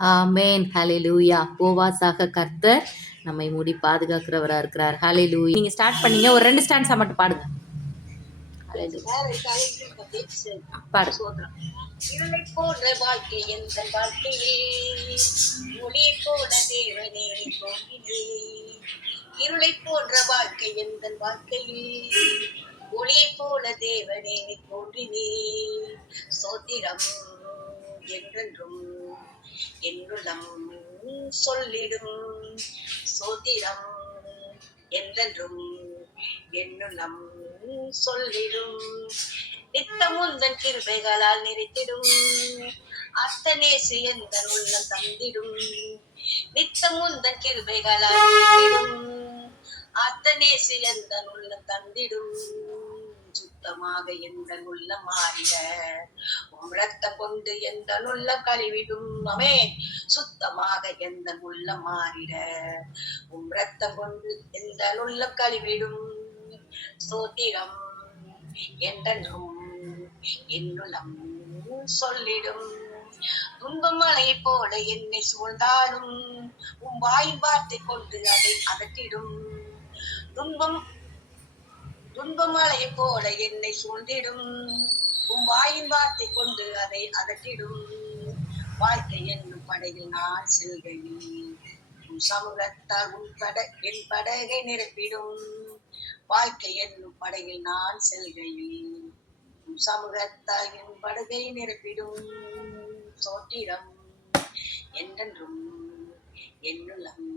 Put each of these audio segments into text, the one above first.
ஆமென். ஹalleluya. போவாசாக கர்த்தர் நம்மை மூடி பாதுகாக்கிறவரா இருக்கிறார். ஹalleluya. நீங்க ஸ்டார்ட் பண்ணீங்க. ஒரு 2 ஸ்டான்ஸா மட்டும் பாடுங்க. ஹalleluya. பாடுங்க. இருளை போன்ற வாழ்க்கை எந்த வாழ்க்கையில் ஒளி போல தேவனே தோன்றினே. இருளை போன்ற வாழ்க்கை எந்த வாழ்க்கையில் ஒளி போல தேவனே தோன்றினே. சோத்திரம் என்றென்றும் என்னுள்ளம் சொல்லிடும். சோத்திரம் என்றென்றும் என்னுள்ளம் சொல்லிடும். நித்தமுந்தன் கிருபைகளால் நிறைத்திடும். அத்தனேசு எந்த உள்ளம் தந்திடும். நித்தமுந்தன் கிருபைகளால் நிறைத்திடும். அத்தனேசு எந்த உள்ளம் தந்திடும். சுத்தமாக எந்த உள்ளம் மாறிட உம் ரத்தம் கொண்டு எந்த உள்ளம் கழுவிடும். அமே சுத்தமாக எந்த உள்ளம் மாறிட உம் ரத்தம் கொண்டு எந்த உள்ளம் கழுவிடும். சோத்திரம் என்றென்றும் என்னுள்ளம் சொல்லிடும். துன்பம் மலை போல என்னை சூழ்ந்தாலும் உம் வாயின் வார்த்தை கொண்டு அதை அகற்றிடும். துன்பமலை போல என்னை சூழ்ந்திடும். உம் வாயின் வார்த்தை கொண்டு அதை அகற்றிடும். வாழ்க்கை என்னும் படகில் நான் செல்கையில் உம் சமூகத்தால் என் படகை நிரப்பிடும். வாழ்க்கை என்னும் படகில் நான் செல்கையில் உம் சமூகத்தால் என் படகை நிரப்பிடும். சோத்திரம் என்றென்றும் என்னுள்ளம்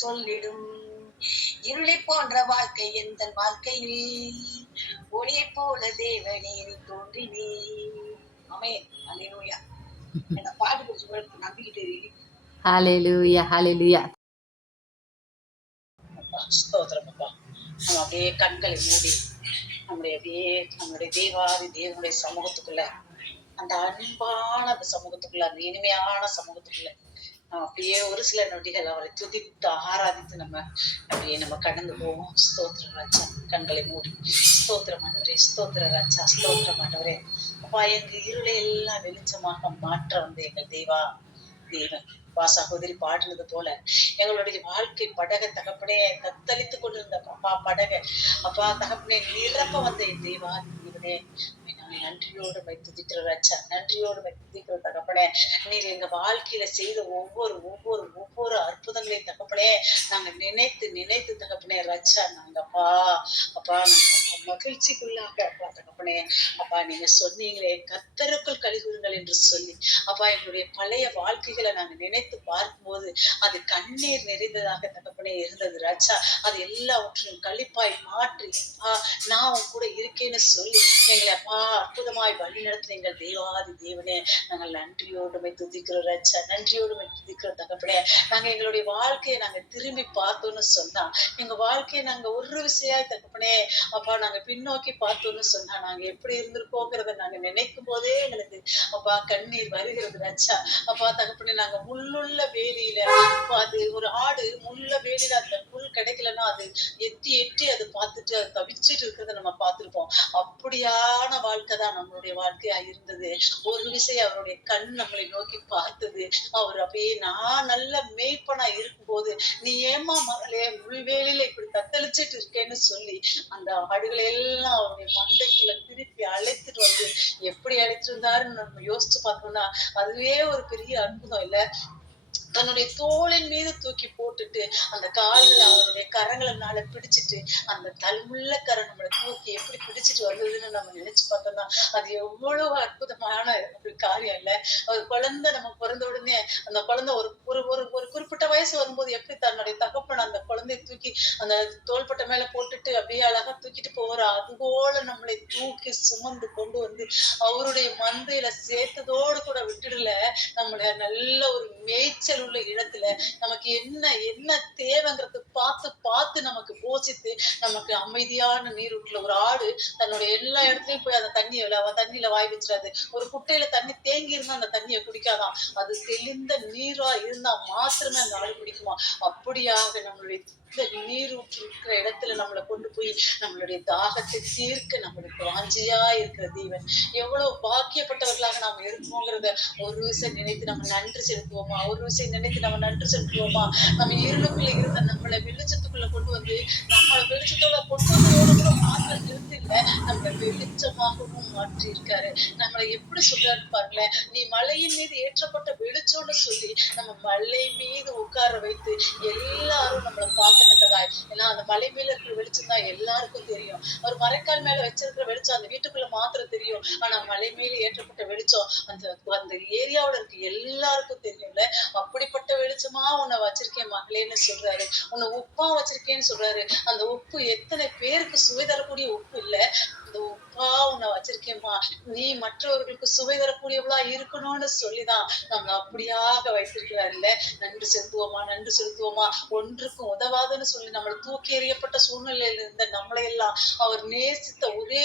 சொல்லிடும். இருளை போன்ற வாழ்க்கை எந்த வாழ்க்கையில் ஒளியை போல தேவனே தோன்றினே. அமே அல்லேலூயா. இந்த பாட்டு குறிச்சு நம்பிக்கிட்டு ஹalleluya. ஹalleluya. ஸ்தோத்திரம் அப்பா. நம்ம அப்படியே கண்களை மூடி நம்முடைய தேவனுடைய சமூகத்துக்குள்ள, அந்த அன்பான அந்த சமூகத்துக்குள்ள, அந்த இனிமையான சமூகத்துக்குள்ள அப்படியே ஒரு சில நொடிகள் அவரை துதித்து ஆராதித்து நம்ம அப்படியே நம்ம கடந்து போவோம். ஸ்தோத்திர ராஜா, கண்களை மூடி ஸ்தோத்திரம் ஆண்டவரே, ஸ்தோத்திர ராஜா, ஸ்தோத்திரம் ஆண்டவரே. அப்பா, எங்க இருளை எல்லாம் வெளிச்சமாக மாற்ற வந்து எங்கள் தேவன் சகோதரி பாடுனது போல எங்களுடைய வாழ்க்கை படக தகப்பனே தத்தளித்து கொண்டிருந்த அப்பா படக அப்பா தகப்பனே நிரப்ப வந்த என் தேவனே, நன்றியோடு துதிக்கிற ராஜா, நன்றியோடு துதிக்கிற தகப்பனே. நீர் எங்க வாழ்க்கையில செய்த ஒவ்வொரு அற்புதங்களையும் தகப்பனே நாங்க நினைத்து தகப்பனே ராஜா, நாங்க அப்பா நாங்க மகிழ்ச்சிக்குள்ளாக அப்பா தகப்பனே. அப்பா, நீங்க சொன்னீங்களே கர்த்தருக்குள் கழிவுறுங்கள் என்று சொல்லி, அப்பா எங்களுடைய பழைய வாழ்க்கைகளை நாங்க நினைத்து பார்க்கும்போது அது கண்ணீர் நிறைந்ததாக தகப்பனே இருந்தது ராஜா. அது எல்லாவற்றையும் கழிப்பாய் மாற்றி நான் உன் கூட இருக்கேன்னு சொல்லி எங்களை அப்பா அற்புதமாய் வழி நடத்தின எங்கள் தேவனே, நாங்கள் நன்றியோடுமை துதிக்கிறோம் ராஜா, நன்றியோடுமை துதிக்கிறோம் தகப்பனே. நாங்க எங்களுடைய வாழ்க்கையை நாங்க திரும்பி பார்த்தோம்னு சொன்னா, எங்க வாழ்க்கையை நாங்க ஒரு விஷயம் தகப்பனே அப்பா நாங்க பின்னோக்கி பார்த்தோம்னு சொன்னா நாங்க எப்படி இருந்திருக்கோங்கிறத நாங்க நினைக்கும் போதே எங்களுக்கு அப்பா கண்ணீர் வருகிறது ராஜா. அப்பா தகப்பனே, நாங்க முள்ளுள்ள வேலியில அது ஒரு ஆடு முள்ள வேலியில அந்த புல் கிடைக்கலன்னா அது எட்டி அது பார்த்துட்டு அது தவிச்சிட்டு இருக்கிறத நம்ம பார்த்திருப்போம். அப்படியான வாழ்க்கை தான் நம்மளுடைய வாழ்க்கையா இருந்தது. ஒரு விஷயம் அவருடைய கண் நம்மளை நோக்கி பார்த்தது. அவர் அப்படியே நான் நல்ல மேய்ப்பனா இருக்கும்போது நீ ஏமா மகளே முள்வேலியில இப்படி தத்தளிச்சிட்டு இருக்கேன்னு சொல்லி அந்த ஆடுகளை எல்லாம் அவருடைய மந்தைக்குள்ள திருப்பி அழைத்துட்டு வந்து எப்படி அழைச்சிட்டு இருந்தாருன்னு நம்ம யோசிச்சு பார்த்தோம்னா அதுவே ஒரு பெரிய அற்புதம் இல்ல. தன்னுடைய தோளின் மீது தூக்கி போட்டுட்டு அந்த கால்களை அவருடைய கரங்களை பிடிச்சிட்டு அந்த தழுமுள்ள கரம் நம்மளை தூக்கி எப்படி பிடிச்சிட்டு வந்ததுன்னு நம்ம நினைச்சு பார்த்தோம்னா அது எவ்வளவு அற்புதமான ஒரு காரியம் இல்ல. ஒரு குழந்தை நம்ம பிறந்த உடனே அந்த குழந்தை ஒரு ஒரு ஒரு ஒரு குறிப்பிட்ட வயசு வரும்போது எப்படி தன்னுடைய தகப்பன் அந்த குழந்தைய தூக்கி அந்த தோள்பட்டை மேல போட்டுட்டு அப்படியே அழகா தூக்கிட்டு போற அதுபோல நம்மளை தூக்கி சுமந்து கொண்டு வந்து அவருடைய மந்தையில சேர்த்ததோடு கூட விட்டுடல. நம்மள நல்ல ஒரு மேய்ச்சல் உள்ள இடத்துல நமக்கு என்ன தேவைங்கிறது பார்த்து நமக்கு போஷித்து நமக்கு அமைதியான நீரூற்றுல ஒரு ஆடு தன்னுடைய எல்லா இடத்துலயும் போய் அந்த தண்ணியில வாய் வச்சிடாது. ஒரு குட்டையில தண்ணி தேங்கி இருந்தா அந்த தண்ணியை குடிக்காதான். அது தெளிந்த நீரா இருந்தா மாத்திரமே அந்த ஆடு குடிக்குமா. அப்படியாக நம்மளுடைய நீரூற்றுக்கு இருக்கிற இடத்துல நம்மளை கொண்டு போய் நம்மளுடைய தாகத்தை தீர்க்க நம்மளுக்கு வாஞ்சியா இருக்கிற தேவன். எவ்வளவு பாக்கியப்பட்டவர்களாக நாம் இருக்கோங்கிறத ஒரு விஷயம் நினைத்து நம்ம நன்றி செலுத்துவோமா? ஒரு விஷயம் நினைத்து நம்ம நன்றி செலுத்துவோமா? நம்ம இருளுக்குள்ள இருந்த நம்மளை வெளிச்சத்துக்குள்ள கொண்டு வந்து நம்மளை வெளிச்சத்தோட கொண்டு வந்ததோட கூட மாத்திரம் நிறுத்தி இல்ல, நம்மளை வெளிச்சமாகவும் மாற்றி இருக்காரு. நம்மளை எப்படி சொல்றாரு பாருங்களேன், நீ மலையின் மீது ஏற்றப்பட்ட வெளிச்சம்னு சொல்லி நம்ம மலை மீது உட்கார வைத்து எல்லாரும் நம்மளை பார்க்கத்தக்கதாய். ஏன்னா அந்த மலை மேல இருக்கிற வெளிச்சம் தான் எல்லாருக்கும் தெரியும். ஒரு மரைக்கால் மேல வச்சிருக்கிற வெளிச்சம் அந்த வீட்டுக்குள்ள மாத்திரம் தெரியும். ஆனா மலை மேல ஏற்றப்பட்ட வெளிச்சம் அந்த அந்த ஏரியாவுல இருக்க எல்லாருக்கும் தெரியும்ல. அப்படிப்பட்ட வெளிச்சமா உன்னை வச்சிருக்கேன் மகளேன்னு சொல்றாரு. உன்னை உப்பா வச்சிருக்கேன்னு சொல்றாரு. அந்த உப்பு எத்தனை பேருக்கு சுவை தரக்கூடிய உப்பு இல்ல, அந்த உப்பா உன்னை வச்சிருக்கேம்மா, நீ மற்றவர்களுக்கு சுவை தரக்கூடியவளா இருக்கணும்னு சொல்லிதான் நம்ம அப்படியாக வைத்திருக்கிறார் இல்ல. நன்றி செலுத்துவோமா? நன்றி செலுத்துவோமா? ஒன்றுக்கும் உதவாதுன்னு சொல்லி நம்மளை தூக்கி எறியப்பட்ட சூழ்நிலையில இருந்த நம்மளை எல்லாம் அவர் நேசித்த ஒரே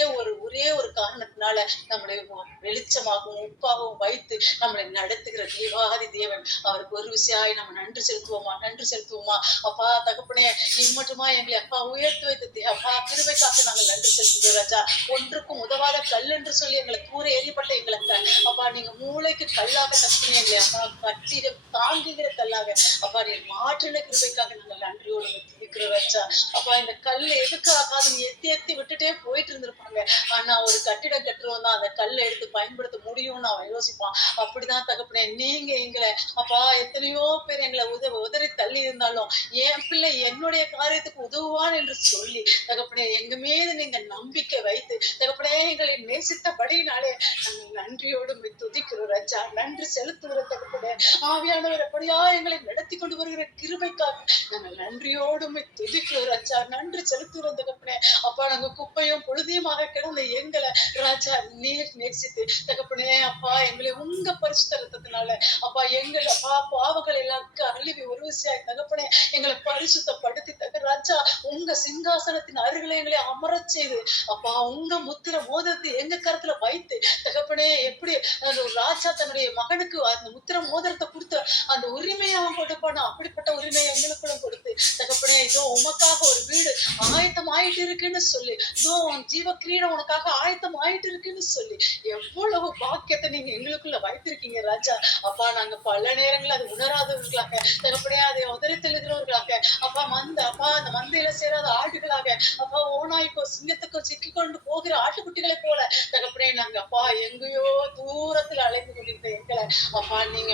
ஒரு காரணத்தினால நம்மளை வெளிச்சமாகவும் உப்பாகவும் வைத்து நம்மளை நடத்துகிற தேவாதி தேவன். அவருக்கு ஒரு விஷயம் நம்ம நன்றி செலுத்துவோமா? நன்றி செலுத்துவோமா? அப்பா தகப்பனே, இம்மட்டுமா எங்களை அப்பா உயர்த்தி வைத்த அப்பா கிருபைக்காக நாங்கள் நன்றி செலுத்துகிறோம் ராஜா. ஒன்றுக்கும் உதவாத கல் என்று சொல்லி எங்களை தூர எறியப்பட்ட எங்களுக்கு அப்பா நீங்க மூளைக்கு கல்லாக தப்புனே எங்களை அப்பா கட்டிட தாங்குகிற கல்லாக அப்பா நீ மாற்றின கிருபைக்காக நாங்கள் நன்றியோடு துதிக்கிறோம் ராஜா. அப்பா இந்த கல் எதுக்காக நீ எத்தி எத்தி விட்டுட்டே போயிட்டு இருந்திருப்பாங்க. ஆனா ஒரு கட்டிடம் கட்டுறவன் தான் அந்த கல்லை எடுத்து பயன்படுத்த முடியும்னு அவன் யோசிப்பான். அப்படிதான் தகப்பனே நீங்க எங்களை அப்பா எத்தனையோ பேர் எங்களை உதறி தள்ளி இருந்தாலும் என் பிள்ளை என்னுடைய காரியத்துக்கு உதவுவான் என்று சொல்லி தகப்பனே எங்க மீது நீங்க நம்பிக்கை வைத்து தகப்பனே எங்களை நேசித்தபடியினாலே நாங்கள் நன்றியோடு துதிக்கிறோம் ராஜா. நன்றி செலுத்துகிற தகப்பனே ஆவியானவர் எப்படியா எங்களை நடத்தி கொண்டு வருகிற கிருபைக்காக நாங்கள் நன்றியோடு துதிக்கிறோம் ராஜா. நன்றி செலுத்துகிறோம் தகப்பனே. அப்பா நாங்க குப்பையும் பொழுதியுமாக கிடந்த எங்களை ராஜா நீர் நேசித்து தகப்பனே அப்பா எங்களை உங்க பரிசுத்த ரத்தத்தினால அப்பா எங்கள் அப்பா பாவங்கள் எல்லாம் அழுவி ஒரு விஷயம் தகப்பனே எங்களை பரிசுத்தப்படுத்தி தக ராஜா உங்க சிங்காசனத்தின் அருகில எங்களை அமரச் செய்து அப்பா உங்க முத்திர மோதிரத்தை எங்க கருத்துல வைத்து தகப்பனே எப்படி அந்த ராஜா தன்னுடைய மகனுக்கு அந்த முத்திர மோதிரத்தை கொடுத்து அந்த உரிமையை அவன் கொடுப்பானா அப்படிப்பட்ட உரிமையை எங்களுக்குள்ள கொடுத்து தகப்பனே இதோ உமக்காக ஒரு வீடு ஆயத்தம் ஆயிட்டு இருக்குன்னு சொல்லி இதோ ஜீவ கிரீடம் உனக்காக ஆயத்தம் ஆயிட்டு இருக்குன்னு சொல்லி எவ்வளவு பாக்கியத்தை நீங்க எங்களுக்குள்ள வைத்திருக்கீங்க ராஜா. அப்பா நாங்க பல நேரங்கள் அது உணராதவர்களாக தகப்பனே அதை உதறி தெழுகிறவர்களாக அப்பா அப்பா அந்த மந்தையில சேராத ஆடுகளாக அப்பா ஓனாய்க்கோ சிங்கத்துக்கோ சிக்கிக்கொண்டு போகிற ஆட்டுக்குட்டிகளை போல தகப்பனே நாங்க அப்பா எங்கேயோ தூரத்துல அழைத்து கொண்டிருக்க எங்களை அப்பா நீங்க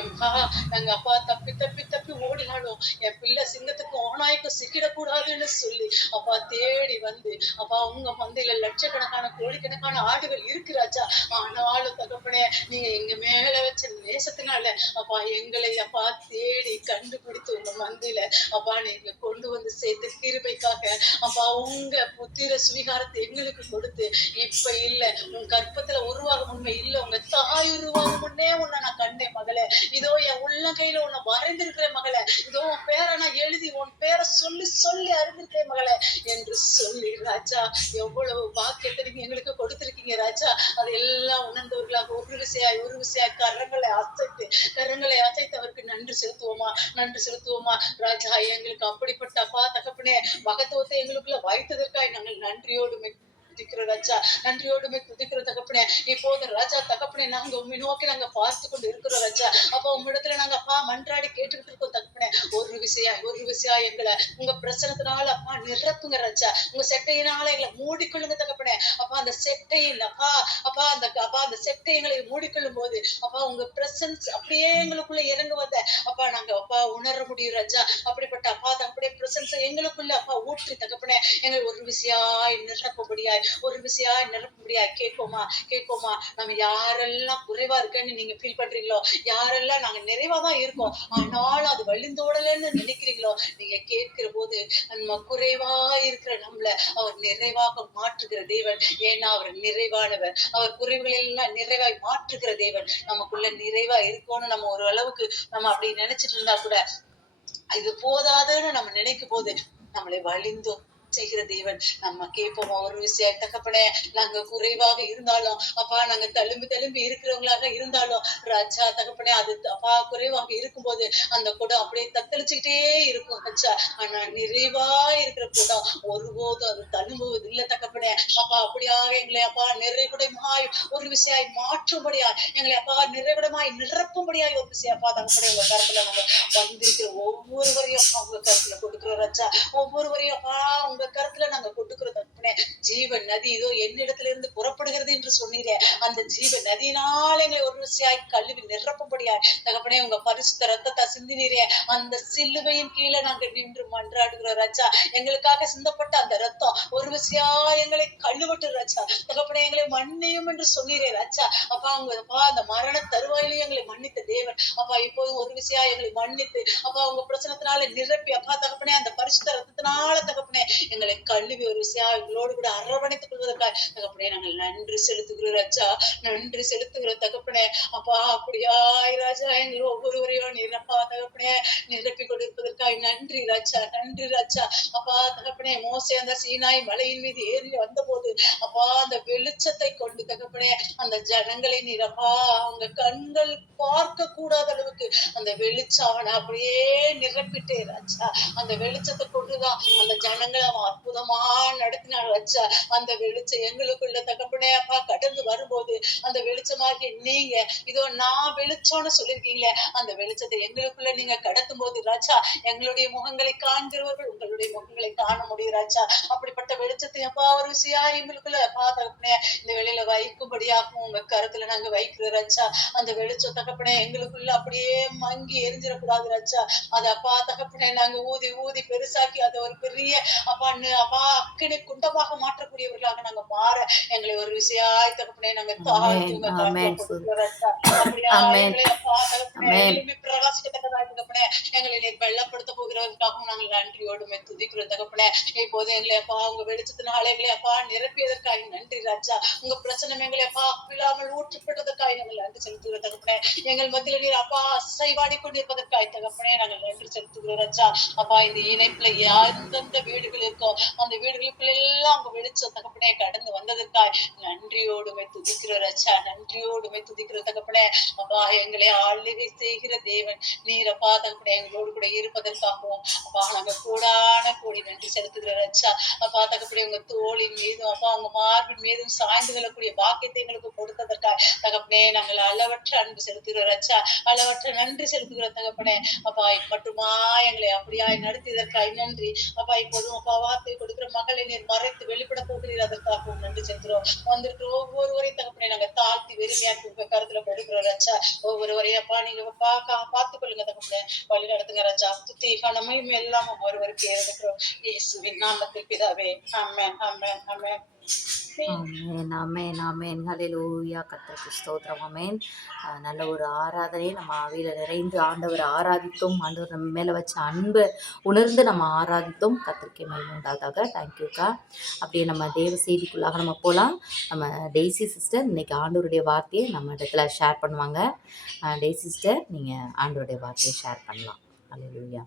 நாங்க அப்பா தப்பி தப்பி தப்பி ஓடினாலும் என் பிள்ளை சிங்கத்துக்கு ஓனாய்க்கும் சிக்கிடக்கூடாதுன்னு சொல்லி அப்பா தேடி வந்து அப்பா உங்க மந்தையில லட்சக்கணக்கான கோடிக்கணக்கான ஆடுகள் இருக்கிறாச்சா. ஆனாலும் தகப்பனே நீங்க எங்க மேல வச்ச நேசத்தினால அப்பா எங்களை அப்பா தேடி கண்டுபிடித்து உங்க மந்தையில அப்பா நீங்க கொண்டு வந்து சேர்த்து கிருபைக்காக அப்பா உங்க புத்திர சுவீகாரத்தை எங்களுக்கு கொடுத்து இப்ப இல்ல உன் கற்பத்துல உருவாகும் உண்மை இல்ல உங்க தாய் உருவாகும் முன்னே உன்னை நான் கண்டேன் மகளே. இதோ என் உள்ள கையில உன்னை வரைந்திருக்கிறேன் மகளே. இதோ உன் பேரை நான் எழுதி உன் பேரை சொல்லி சொல்லி அறிந்திருக்கிறேன் மகளே என்று சொல்லி ராஜா எவ்வளவு வாக்கியத்தை நீங்க எங்களுக்கு கொடுத்திருக்கீங்க ராஜா. அது எல்லாம் உணர்ந்தவர்களாக ஒரு விசையாய் கரங்களை அசைத்து அவருக்கு நன்றி செலுத்துவோமா? நன்றி செலுத்துவோமா ராஜா. எங்களுக்கு அப்படிப்பட்ட அப்பா தகப்பனே மகத்துவத்தை எங்களுக்குள்ள வைத்ததற்காய் நாங்கள் நன்றியோடு துதிக்கிறோம் ராஜா. நன்றியோடு துதிக்கிற தகப்பனே. இப்போது ராஜா தகப்பனே நாங்க உண்மை நோக்கி நாங்க பார்த்து கொண்டு இருக்கிறோம் ராஜா. அப்பா உம்மிடத்துல நாங்க அப்பா மன்றாடி கேட்டுக்கிட்டு இருக்கோம் தகப்பனே. ஒரு விசையா எங்களை உங்க பிரசனத்தினால அப்பா நிரப்புங்க ராஜா. உங்க செட்டையினால எங்களை மூடிக்கொள்ளுங்க தகப்பனே. அப்பா அந்த செட்டையில் அந்த செட்டை எங்களை மூடிக்கொள்ளும் போது அப்பா உங்க பிரசன்ஸ் அப்படியே எங்களுக்குள்ள இறங்குவத அப்பா நாங்க அப்பா உணர முடியும் ராஜா. அப்படிப்பட்ட அப்பா அப்படியே பிரசன்ஸ் எங்களுக்குள்ள அப்பா ஊற்றி தகப்பனே எங்களை ஒரு விசையாய் நிரப்பும்படியாய் கேட்போமா நம்ம யாரெல்லாம் குறைவா இருக்கேன்னு நீங்க ஃபீல் பண்றீங்களோ, யாரெல்லாம் நாங்க நிறைவாதான் இருக்கோம் ஆனாலும் அது வழிந்தோடலன்னு நினைக்கிறீங்களோ, நீங்க கேட்கிற போது நம்ம குறைவா இருக்கிற நம்மள அவர் நிறைவாக மாற்றுகிற தேவன். ஏன்னா அவர் நிறைவானவர். அவர் குறைவுகள் எல்லாம் நிறைவாய் மாற்றுகிற தேவன். நமக்குள்ள நிறைவா இருக்கோம்னு நம்ம ஒரு அளவுக்கு நம்ம அப்படி நினைச்சிட்டு இருந்தா கூட இது போதாதுன்னு நம்ம நினைக்கும் போது நம்மளை வழிந்தோம் செய்கிற தேவன். நம்ம கேட்போமா ஒரு விஷயம் தகப்பனே, நாங்க குறைவாக இருந்தாலும் அப்பா, நாங்க தழும்பி இருக்கிறவங்களாக இருந்தாலும் ராஜா தகப்பனே, அது அப்பா குறைவாக இருக்கும்போது அந்த குடம் அப்படியே தத்தளிச்சுக்கிட்டே இருக்கும் ராஜா. ஆனா நிறைவா இருக்கிற குடம் ஒருபோதும் அது தழும்புவது இல்ல தகப்பனே. அப்பா அப்படியாக எங்களை அப்பா நிறைகுடமாய் ஒரு விஷயாய் மாற்றும்படியாய், எங்களை அப்பா நிறைகுடமாய் நிரப்பும்படியாய் ஒரு விஷயம் அப்பா தகப்பனே, உங்க கருத்துல நாங்க வந்திருக்கிற ஒவ்வொருவரையும் அப்பா உங்க கருத்துல கொடுக்கிறோம் ராஜா. ஒவ்வொருவரையும் அப்பா உங்க கருத்துல நாங்க கொடுக்கிறோம் தகப்பனே. ஜீவ நதி இதோ என்னிடத்துல இருந்து புறப்படுகிறது என்று சொன்னீரே, அந்த ஜீவ நதியினால் எங்களை ஒரு விஷயாய் கழுவி நிரப்பும்படியாய் தகப்பனே, உங்க பரிசுத்த ரத்தத்தை சிந்தினீரே, அந்த சிலுவையின் கீழே நாங்க நின்று மன்றாடுகிறோம் ராஜா. எங்களுக்காக சிந்தப்பட்ட அந்த ரத்தம் ஒரு விஷயா எங்களை கழுவட்டு ராஜா. தகப்பனே, எங்களை மன்னியும் என்று சொன்னீரே ராஜா. அப்பா உங்க அப்பா அந்த மரண தருவாயிலையும் எங்களை மன்னித்த தேவன். அப்பா இப்போதும் ஒரு விஷயா எங்களை மன்னித்து அப்பா உங்க பிரச்சனத்தினால நிரப்பி அப்பா தகப்பனே, அந்த பரிசுத்த ரத்தத்தினால தகப்பனே எங்களை கழுவி ஒரு விஷயா எங்களோடு கூட அரவணைத்துக் கொள்வதற்காக தகப்பனே நாங்கள் நன்றி செலுத்துகிறோம் ராஜா. நன்றி செலுத்துகிற தகப்பனே. அப்பா அப்படியாய் ராஜா எங்கள் ஒவ்வொருவரையும் நிரப்பா தகப்பனே நிரப்பி கொடுப்பதற்காக நன்றி ராஜா. நன்றி ராஜா. அப்பா தகப்பனே, மோசே அந்த சீனாய் மலையின் மீது ஏறி வந்த போது அப்பா அந்த வெளிச்சத்தை கொண்டு தகப்பனே அந்த ஜனங்களை நிரப்பா அவங்க கண்கள் பார்க்க கூடாத அளவுக்கு அந்த வெளிச்சம் அவனை அப்படியே நிரப்பிட்டே ராஜா. அந்த வெளிச்சத்தை கொண்டுதான் அந்த ஜனங்களை அவன் அற்புதமா நடத்தினான் ராஜா. அந்த வெளிச்சம் எங்களுக்குள்ள தகப்பனே அப்பா கடந்து வரும்போது அந்த வெளிச்சமாகி நீங்க இதோ நான் வெளிச்சம்னு சொல்லிருக்கீங்களே, அந்த வெளிச்சத்தை எங்களுக்குள்ள நீங்க கடத்தும் போது ராஜா எங்களுடைய முகங்களை காண்கிறவர்கள் உங்களுடைய முகங்களை காண முடியும் ராஜா. அப்படிப்பட்ட வெளிச்சத்தை அப்பா ஒரு விஷயா எங்களுக்குள்ள அப்பா தகப்பனே இந்த வெளியில வைக்கும்படியாகவும் உங்க கருத்துல நாங்க வைக்கிறோம் ராஜா. அந்த வெளிச்சம் தகப்பனே எங்களுக்குள்ள அப்படியே மங்கி எரிஞ்சிடக்கூடாது ராஜா. அது அப்பா தகப்பனே நாங்க ஊதி ஊதி பெருசாக்கி அதை ஒரு பெரிய அப்பா அப்பா அக்கினி குண்டமாக மாற்றக்கூடியவர்களாக நாங்க மாற எங்களை ஒரு விஷயாய் தகப்பனே நாங்க தாழ்த்தி உங்க கருத்துல கொடுக்கிறோம் ராஜா. அப்படியா எங்களை அப்பா தகப்பனே எழுப்பி பிரகாசிக்கத்தக்கதா தகப்பனே எங்களை வெள்ளப்படுத்த போகிறதுக்காகவும் நாங்கள் நன்றியோடுமே துதிக்கிறோம் தகப்பனே. இப்போது எங்களை அப்பா உங்க வெளிச்சத்தினால எங்களை அப்பா நிரப்பியதற்காக நன்றி ராஜா. உங்க பிரச்சனை எங்களை அப்பா அப்பில்லாமல் ஊற்றப்பட்டதற்காக நாங்கள் நன்றி செலுத்துகிறோம் தகப்பனே. எங்கள் மத்தியில நீர் அப்பா அசைவாடி கொண்டிருப்பதற்காக தகப்பனே நாங்கள் நன்றி செலுத்துகிறோம் ராஜா. அப்பா இந்த இணைப்புல எந்தெந்த வீடுகள் இருக்கோ அந்த வீடுகளுக்குள்ள எல்லாம் உங்க வெளிச்சம் தகப்பனே கடந்து வந்ததற்காக நன்றியோடுமே துதிக்கிறோம் ராஜா. நன்றியோடுமே துதிக்கிறோம் தகப்பனே. அப்பா எங்களை ஆளுகை செய்கிற தேவன் நீர் அப்பா தகப்பனே எங்களோடு கூட இருப்பதற்காகவும் அப்பா நாங்க கூடான கூடி நன்றி செலுத்துகிறோம் ராஜா. அப்பா தகப்பனே உங்க தோளின் மீதும் அப்பா உங்க மார்பின் மீதும் சாய்ந்து கொள்ளக்கூடிய பாக்கியத்தை எங்களுக்கு கொடுத்ததற்காக தகப்பனே நாங்கள் அளவற்ற அன்பு செலுத்துகிறோம் ராஜா. அளவற்ற நன்றி செலுத்துகிறோம் தகப்பனே. அப்பா மட்டுமா எங்களை அப்படியாய் நடத்தியதற்காக நன்றி. அப்பா இப்போதும் அப்பா வார்த்தை கொடுக்கிற மகளை நீர் மறைத்து வெளிப்பட போகிறீர், அதற்காகவும் நன்றி செலுத்துகிறோம். வந்திருக்கிற ஒவ்வொருவரையும் தகப்பனே நாங்க தாழ்த்தி வெறுமையாக்கி உங்க கருத்துல கொடுக்கிறோம் ராஜா. ஒவ்வொருவரையும் அப்பா நீங்க பார்த்துக் கொள்ளுங்க தகப்பனே, வழி நடத்துங்க ராஜா. துதி கனமையும் எல்லாம் ஒருவருக்கு இருக்கிறோம் இயேசுவின் நாமத்தில் பிதாவே. ஆமென் ஆமென் ஆமென். ஆமென் ஆமென் ஆமென். ஹல்லேலூயா. கர்த்தருக்கு ஸ்தோத்திரம். ஆமென். நல்ல ஒரு ஆராதனை நம்ம ஆவியில நிறைந்து ஆண்டவரை ஆராதித்தோம். ஆண்டவர் நம்ம மேலே வச்ச அன்பை உணர்ந்து நம்ம ஆராதித்தோம். கர்த்தருக்கே மகிமை உண்டாதாக. தேங்க்யூக்கா. அப்படியே நம்ம தேவ செய்திக்குள்ளாக நம்ம போகலாம். நம்ம டெய்ஸி சிஸ்டர் இன்னைக்கு ஆண்டவருடைய வார்த்தையை நம்ம இடத்துல ஷேர் பண்ணுவாங்க. டெய்ஸி சிஸ்டர் நீங்கள் ஆண்டவருடைய வார்த்தையை ஷேர் பண்ணலாம். ஹல்லேலூயா.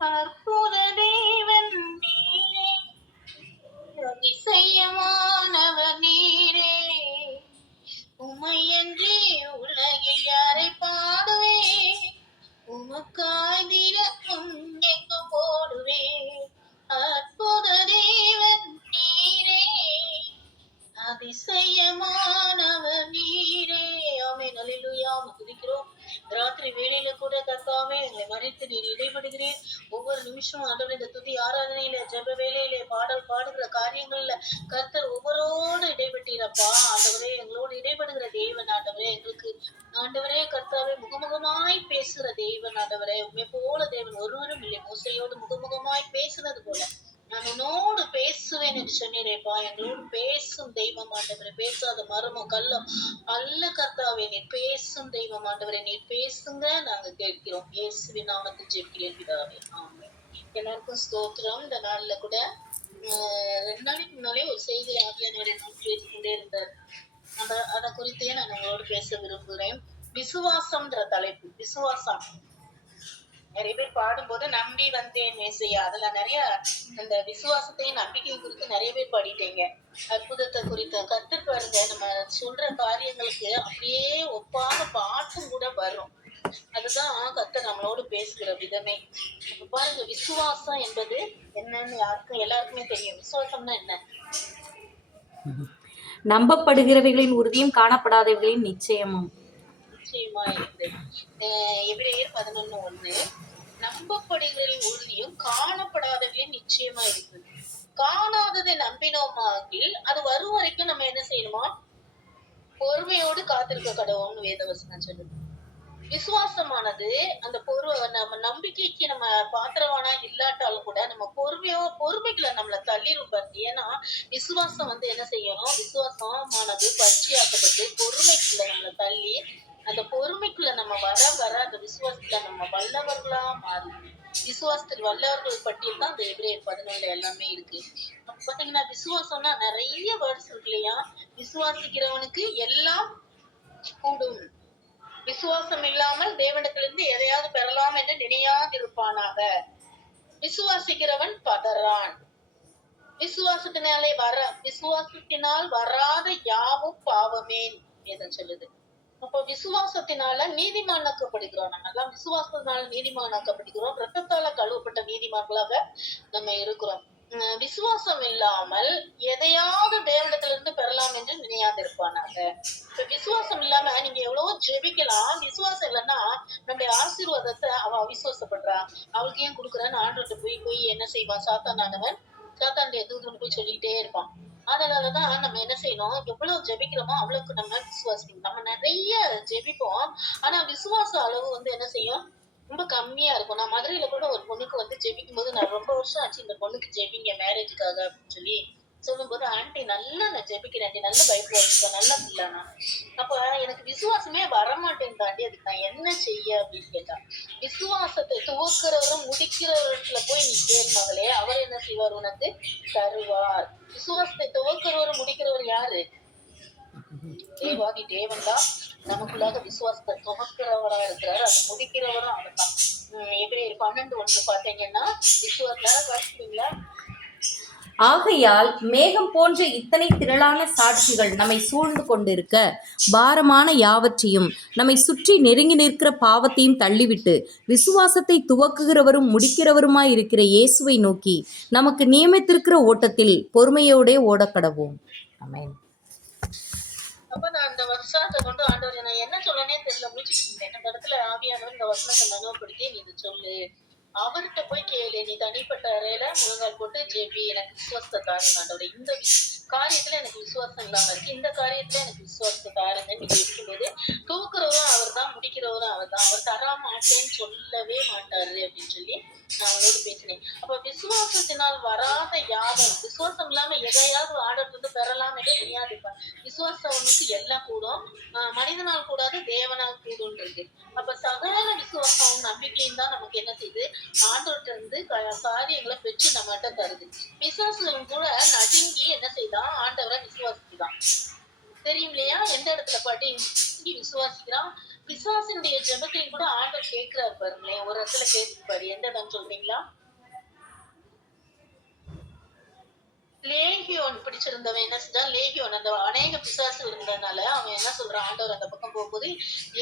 அற்புத தேவன் நீரே, அதிசயமானவர் நீரே, உமையன்றி உலகில் யாரை பாடுவே, உமக்காய் தினமும் எங்கு போடுவே. அற்புத தேவன் நீரே, அதிசயமானவர் நீரே. ஆமென். அல்லேலூயா. துதிக்கிறோம். ராத்திரி வேளையில கூட கர்த்தாவே எங்களை மறைத்து நீர் இடைபடுகிறேன். ஒவ்வொரு நிமிஷமும் ஆண்டவரே இந்த துதி ஆராதனையில ஜெப வேலையில பாடல் பாடுகிற காரியங்கள்ல கர்த்தர் ஒவ்வொருவோடு இடைபெற்றீரப்பா. ஆண்டவரே எங்களோடு இடைபடுகிற தேவன் ஆண்டவரே, எங்களுக்கு ஆண்டவரே கர்த்தாவே முகமுகமாய் பேசுகிற தேவன் ஆண்டவரே. உண்மை போல தேவன் ஒருவரும் இல்லை. மோசையோடு முகமுகமாய் பேசுனது போல நான் உன்னோடு பேசுவேன் என்று சொன்னீரேப்பா. எங்களோடு பேசும் தெய்வம் ஆண்டவரே. பேசாத மரமும் கல்லும் அல்ல கர்த்தாவே, நீர் பேசும் தெய்வம் ஆண்டவரே. நீர் பேசுங்க, நாங்க கேட்கிறோம். இயேசுவின் நாமத்தில் ஜெபிக்கிறேன் பிதாவே. ஆமென். எல்லாருக்கும் ஸ்தோத்திரம். இந்த நாள்ல கூட 2 நாளைக்கு முன்னாலே ஒரு செய்தி ஆவியானவரை நோக்கி பேசிக்கொண்டே இருந்தார். அதை குறித்தே நான் உங்களோடு பேச விரும்புகிறேன். விசுவாசம்ன்ற தலைப்பு. விசுவாசம் நிறைய பேர் பாடும்போது நம்பி வந்தேன் மேசையா, அதுல நிறைய அந்த விசுவாசத்தையும் நம்பிக்கையும் குறித்து நிறைய பேர் பாடிட்டீங்க. அற்புதத்தை குறித்த கர்த்தர் பாருங்க, நம்ம சொல்ற காரியங்களுக்கு அப்படியே ஒப்பான பாட்டும் கூட வரும். அதுதான் கர்த்தர் நம்மளோடு பேசுகிற விதமே. இப்ப பாருங்க, விசுவாசம் என்பது என்னன்னு எல்லாருக்குமே தெரியும். விசுவாசம்னா என்ன? நம்பப்படுகிறவைகளின் உறுதியும் காணப்படாதவைகளின் நிச்சயமும். நிச்சயமா இருக்குது. எபிரேயர் 11:1, நம்பப்படுகிறவர்களின் உறுதியும் காணப்படாதவர்களின் நிச்சயமா இருக்குது. காணாததை நம்பினோமாகில் அது வரும் வரைக்கும் நம்ம என்ன செய்யணுமா? பொறுமையோடு காத்திருக்க கடவுள்னு வேதவசனம் சொல்லுது. விசுவாசமானது அந்த நம்ம நம்பிக்கைக்கு நம்ம பாத்திரவானா இல்லாட்டாலும் கூட நம்ம பொறுமைக்குள்ள நம்மளை தள்ளிரும் பாருங்க. ஏன்னா விசுவாசம் என்ன செய்யணும்? விசுவாசமானது பரிச்சையாக்கப்பட்டு பொறுமைக்குள்ள நம்மளை தள்ளி, அந்த பொறுமைக்குள்ள நம்ம வர வர அந்த விசுவாசத்துல நம்ம வல்லவர்களா மாறி, விசுவாசத்தில் வல்லவர்கள் பட்டியல் தான் அந்த எபிரேயர் 11 எல்லாமே இருக்கு. அப்ப பாத்தீங்கன்னா விசுவாசம்னா நிறைய வேர்ட்ஸ் இருக்கு இல்லையா? விசுவாசிக்கிறவனுக்கு எல்லாம் கூடும், விசுவாசம் இல்லாமல் தேவனிடத்திலிருந்து எதையாவது பெறலாம் என்று நினையாதிருப்பானாக, விசுவாசிக்கிறவன் பதறான், விசுவாசத்தினால் வராத யாவும் பாவமே வேதம் சொல்லுது. அப்போ விசுவாசத்தினால நீதிமானாக்கப்படுகிறோம். நம்ம எல்லாம் விசுவாசத்தினால நீதிமானாக்கப்படுகிறோம். இரத்தத்தால கழுவப்பட்ட நீதிமான்களாக நம்ம இருக்கிறோம். விசுவாசம் இல்லாமல் எதையாவது தேவனிடத்துல இருந்து பெறலாம் என்று நினையாதிருப்பானாக. இப்ப விசுவாசம் இல்லாம நீங்க எவ்வளவோ ஜெபிக்கலாம், விசுவாசம் இல்லைன்னா நம்முடைய ஆசீர்வாதத்தை அவ அவிசுவாசப்படுறா. அவளுக்கு ஏன் கொடுக்குறான்னு ஆண்டவர்கிட்ட போய் என்ன செய்வான்? சாத்தானானவன் சாத்தானுடைய தூதன் போய் சொல்லிக்கிட்டே இருப்பான். அதனாலதான் நம்ம என்ன செய்யணும்? எவ்வளவு ஜெபிக்கிறோமோ அவ்வளவுக்கு நம்ம விசுவாசிக்கணும். நம்ம நிறைய ஜெபிப்போம், ஆனா விசுவாச அளவு என்ன செய்யும்? ரொம்ப கம்மியா இருக்கும். நான் மதுரையில கூட ஒரு பொண்ணுக்கு ஜெபிக்கும் போது, நான் ரொம்ப வருஷம் ஆச்சு இந்த பொண்ணுக்கு ஜெபிங்க மேரேஜுக்காக அப்படின்னு சொல்லி சொல்லும்போது, ஆண்டி நல்லா நான் ஜெபிக்கிறேன் ஆண்டி, நல்ல பைபிள் வச்சுக்கோ, நல்ல பிள்ளைனா. அப்ப எனக்கு விசுவாசமே வரமாட்டேன் தாண்டி, அதுக்கு நான் என்ன செய்ய அப்படின்னு கேட்டா, விசுவாசத்தை துவக்கிறவரும் முடிக்கிறவர்கிட்ட போய் நீ கேள் மகளே, அவர் என்ன செய்வார்? உனக்கு தருவார். விசுவாசத்தை துவக்கிறவரும் முடிக்கிறவர் யாரு? தேவாதி தேவன் தான் நமக்குள்ளாக விசுவாசத்தை துவக்கிறவரா இருக்கிறார், அது முடிக்கிறவரும் அவர் தான். எபிரேயர் 12:1 பாத்தீங்கன்னா விசுவாசம் வாசிக்கிறீங்களா? ஆகையால் மேகம் போன்ற இத்தனை திரளான சாட்சிகள் நம்மை சூழ்ந்து கொண்டிருக்க, பாரமான யாவற்றையும் நம்மை சுற்றி நெருங்கி நிற்கிற பாவத்தையும் தள்ளிவிட்டு, விசுவாசத்தை துவக்குகிறவரும் முடிக்கிறவருமாயிருக்கிற இயேசுவை நோக்கி நமக்கு நியமித்திருக்கிற ஓட்டத்தில் பொறுமையோடே ஓடக்கடவோம். ஆமென். அப்ப நான் அந்த வசனத்தை கொண்டு ஆண்டவர் நான் என்ன சொல்லனே தெரியல, முடிச்சுட்டு இருந்தேன். அந்த இடத்துல ஆவியானவர் இந்த வசனத்தை நினைவுபடுத்தி, நீ இது சொல்லு, அவர்கிட்ட போய் கேளு, நீ தனிப்பட்ட அறையில முழங்கால் போட்டு ஜெபி, எனக்கு விசுவாசத்தை தாருங்க ஆண்டவரே, இந்த காரியத்துல எனக்கு விசுவாசம் இல்லாம இருக்கு, இந்த காரியத்துல எனக்கு விசுவாசத்தை தாருங்க. நீ இருக்கும்போது தூக்குறவரும் அவர் தான், முடிக்கிறவரும் அவர் தான், அவர் தர மாட்டேன்னு சொல்லவே மாட்டாரு அப்படின்னு சொல்லி நான் அவனோடு பேசினேன். அப்ப விசுவாசத்தினால் வராத யாவும், விசுவாசம் இல்லாம எதையாவது ஆர்டர் பெறலாம் என்று தெரியாதுப்பா. விசுவாசவனுக்கு எல்லாம் கூடும், மனிதனால் கூடாது, தேவனால் கூடும் இருக்கு. அப்ப சகல விசுவாசம் நம்பிக்கையும் தான் நமக்கு என்ன செய்யுது? ஆண்டவர்கிட்ட இருந்து காரியங்களை பெற்று நம்மகிட்ட தருது. விசுவாசம் கூட நடுங்கி என்ன செய்தான்? ஆண்டவரை விசுவாசிக்குதான். தெரியும் இல்லையா? எந்த இடத்துல பாட்டி விசுவாசிக்கிறான்? விசுவாசனுடைய ஜெபத்தையும் கூட ஆண்டவர் கேட்கிறாரு பாருங்களேன். ஒரு இடத்துல கேட்பாரு, எந்த இடம் சொல்றீங்களா? லேகியோன் பிடிச்சிருந்தவன் என்ன செஞ்சான்? லேகியோன் அந்த அநேக பிசாசுகள் இருந்ததுனால அவன் என்ன சொல்றான்? ஆண்டவர் அந்த பக்கம் போகும்போது,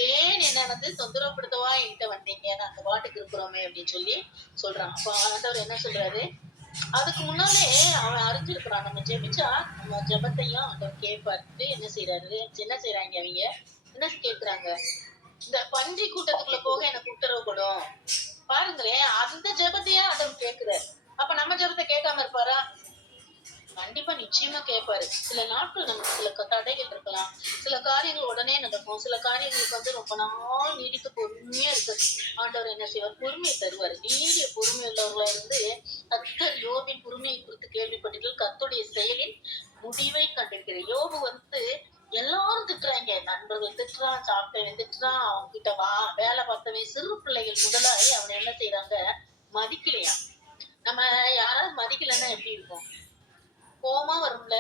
ஏன் என்ன தொந்தரவுப்படுத்தவா என்கிட்ட வந்தீங்க, நான் அந்த பாட்டுக்கு இருக்கிறோமே அப்படின்னு சொல்லி சொல்றான். அப்ப ஆண்டவர் என்ன சொல்றாரு? அதுக்கு முன்னாலே அவன் அறிஞ்சிருக்கிறான், நம்ம ஜெபிச்சா நம்ம ஜெபத்தையும் ஆண்டவர் கேட்பாரு. என்ன செய்யறாரு? என்ன செய்யறாங்க அவங்க? என்ன கேட்கிறாங்க? இந்த பன்றி கூட்டத்துக்குள்ள போக எனக்கு உத்தரவு கொடும். பாருங்களேன், அந்த ஜெபத்தையே ஆண்டவர் கேட்கிறாரு. அப்ப நம்ம ஜெபத்தை கேட்காம இருப்பாரா? கண்டிப்பா நிச்சயமா கேட்பாரு. சில நாட்கள் நமக்கு சில தடைகள் இருக்கலாம், சில காரியங்கள் உடனே நடக்கும், சில காரியங்களுக்கு ரொம்ப நாள் நீடித்து பொறுமையா இருக்கு. ஆண்டவர் என்ன செய்வார்? பொறுமையை தருவாரு. நீடிய பொறுமை உள்ளவர்களா இருந்து கர்த்தர் யோபின் பொறுமையை குறித்து கேள்விப்பட்டீர்கள், கர்த்தருடைய செயலின் முடிவை கண்டிருக்கிறேன். யோபு எல்லாரும் திட்டுறாங்க, நண்பர்கள் திட்டுறான், சாப்பிட்டவன் திட்டுறான், அவங்க கிட்ட வேலை பார்த்தவன், சிறு பிள்ளைகள் முதலாளி அவனை என்ன செய்யறாங்க? மதிக்கலையா? நம்ம யாராவது மதிக்கலன்னா எப்படி இருக்கும்? கோபமா வரும்ல.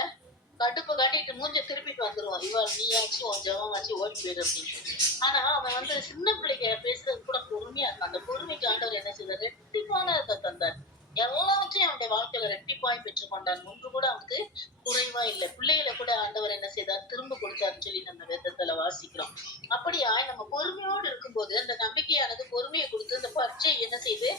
கடுப்ப காட்டிட்டு மூஞ்ச திருப்பிட்டு வந்துருவான். நீயாச்சும் உன் ஜெபமாச்சும் ஓடி போயிரு அப்படின்ட்டு. ஆனா அவன் வந்து சின்ன பிள்ளைங்க பேசுறது கூட பொறுமையா இருக்கான். அந்த பொறுமைக்கு ஆண்டவர் என்ன செய்தார்? ரெட்டிப்பான இத தந்தார். எல்லாவற்றையும் அவனுடைய வாழ்க்கையில ரெட்டிப்பாய் பெற்றுக்கொண்டான். ஒன்று கூட அவனுக்கு குறைவா இல்ல. பிள்ளைகள கூட ஆண்டவர் என்ன செய்தார்? திரும்ப கொடுத்தாருன்னு சொல்லி நம்ம வேதத்துல வாசிக்கிறோம். அப்படியாய் நம்ம பொறுமையோடு இருக்கும்போது அந்த நம்பிக்கையானது பொறுமையை கொடுத்து இந்த பரீட்சை என்ன செய்யுது?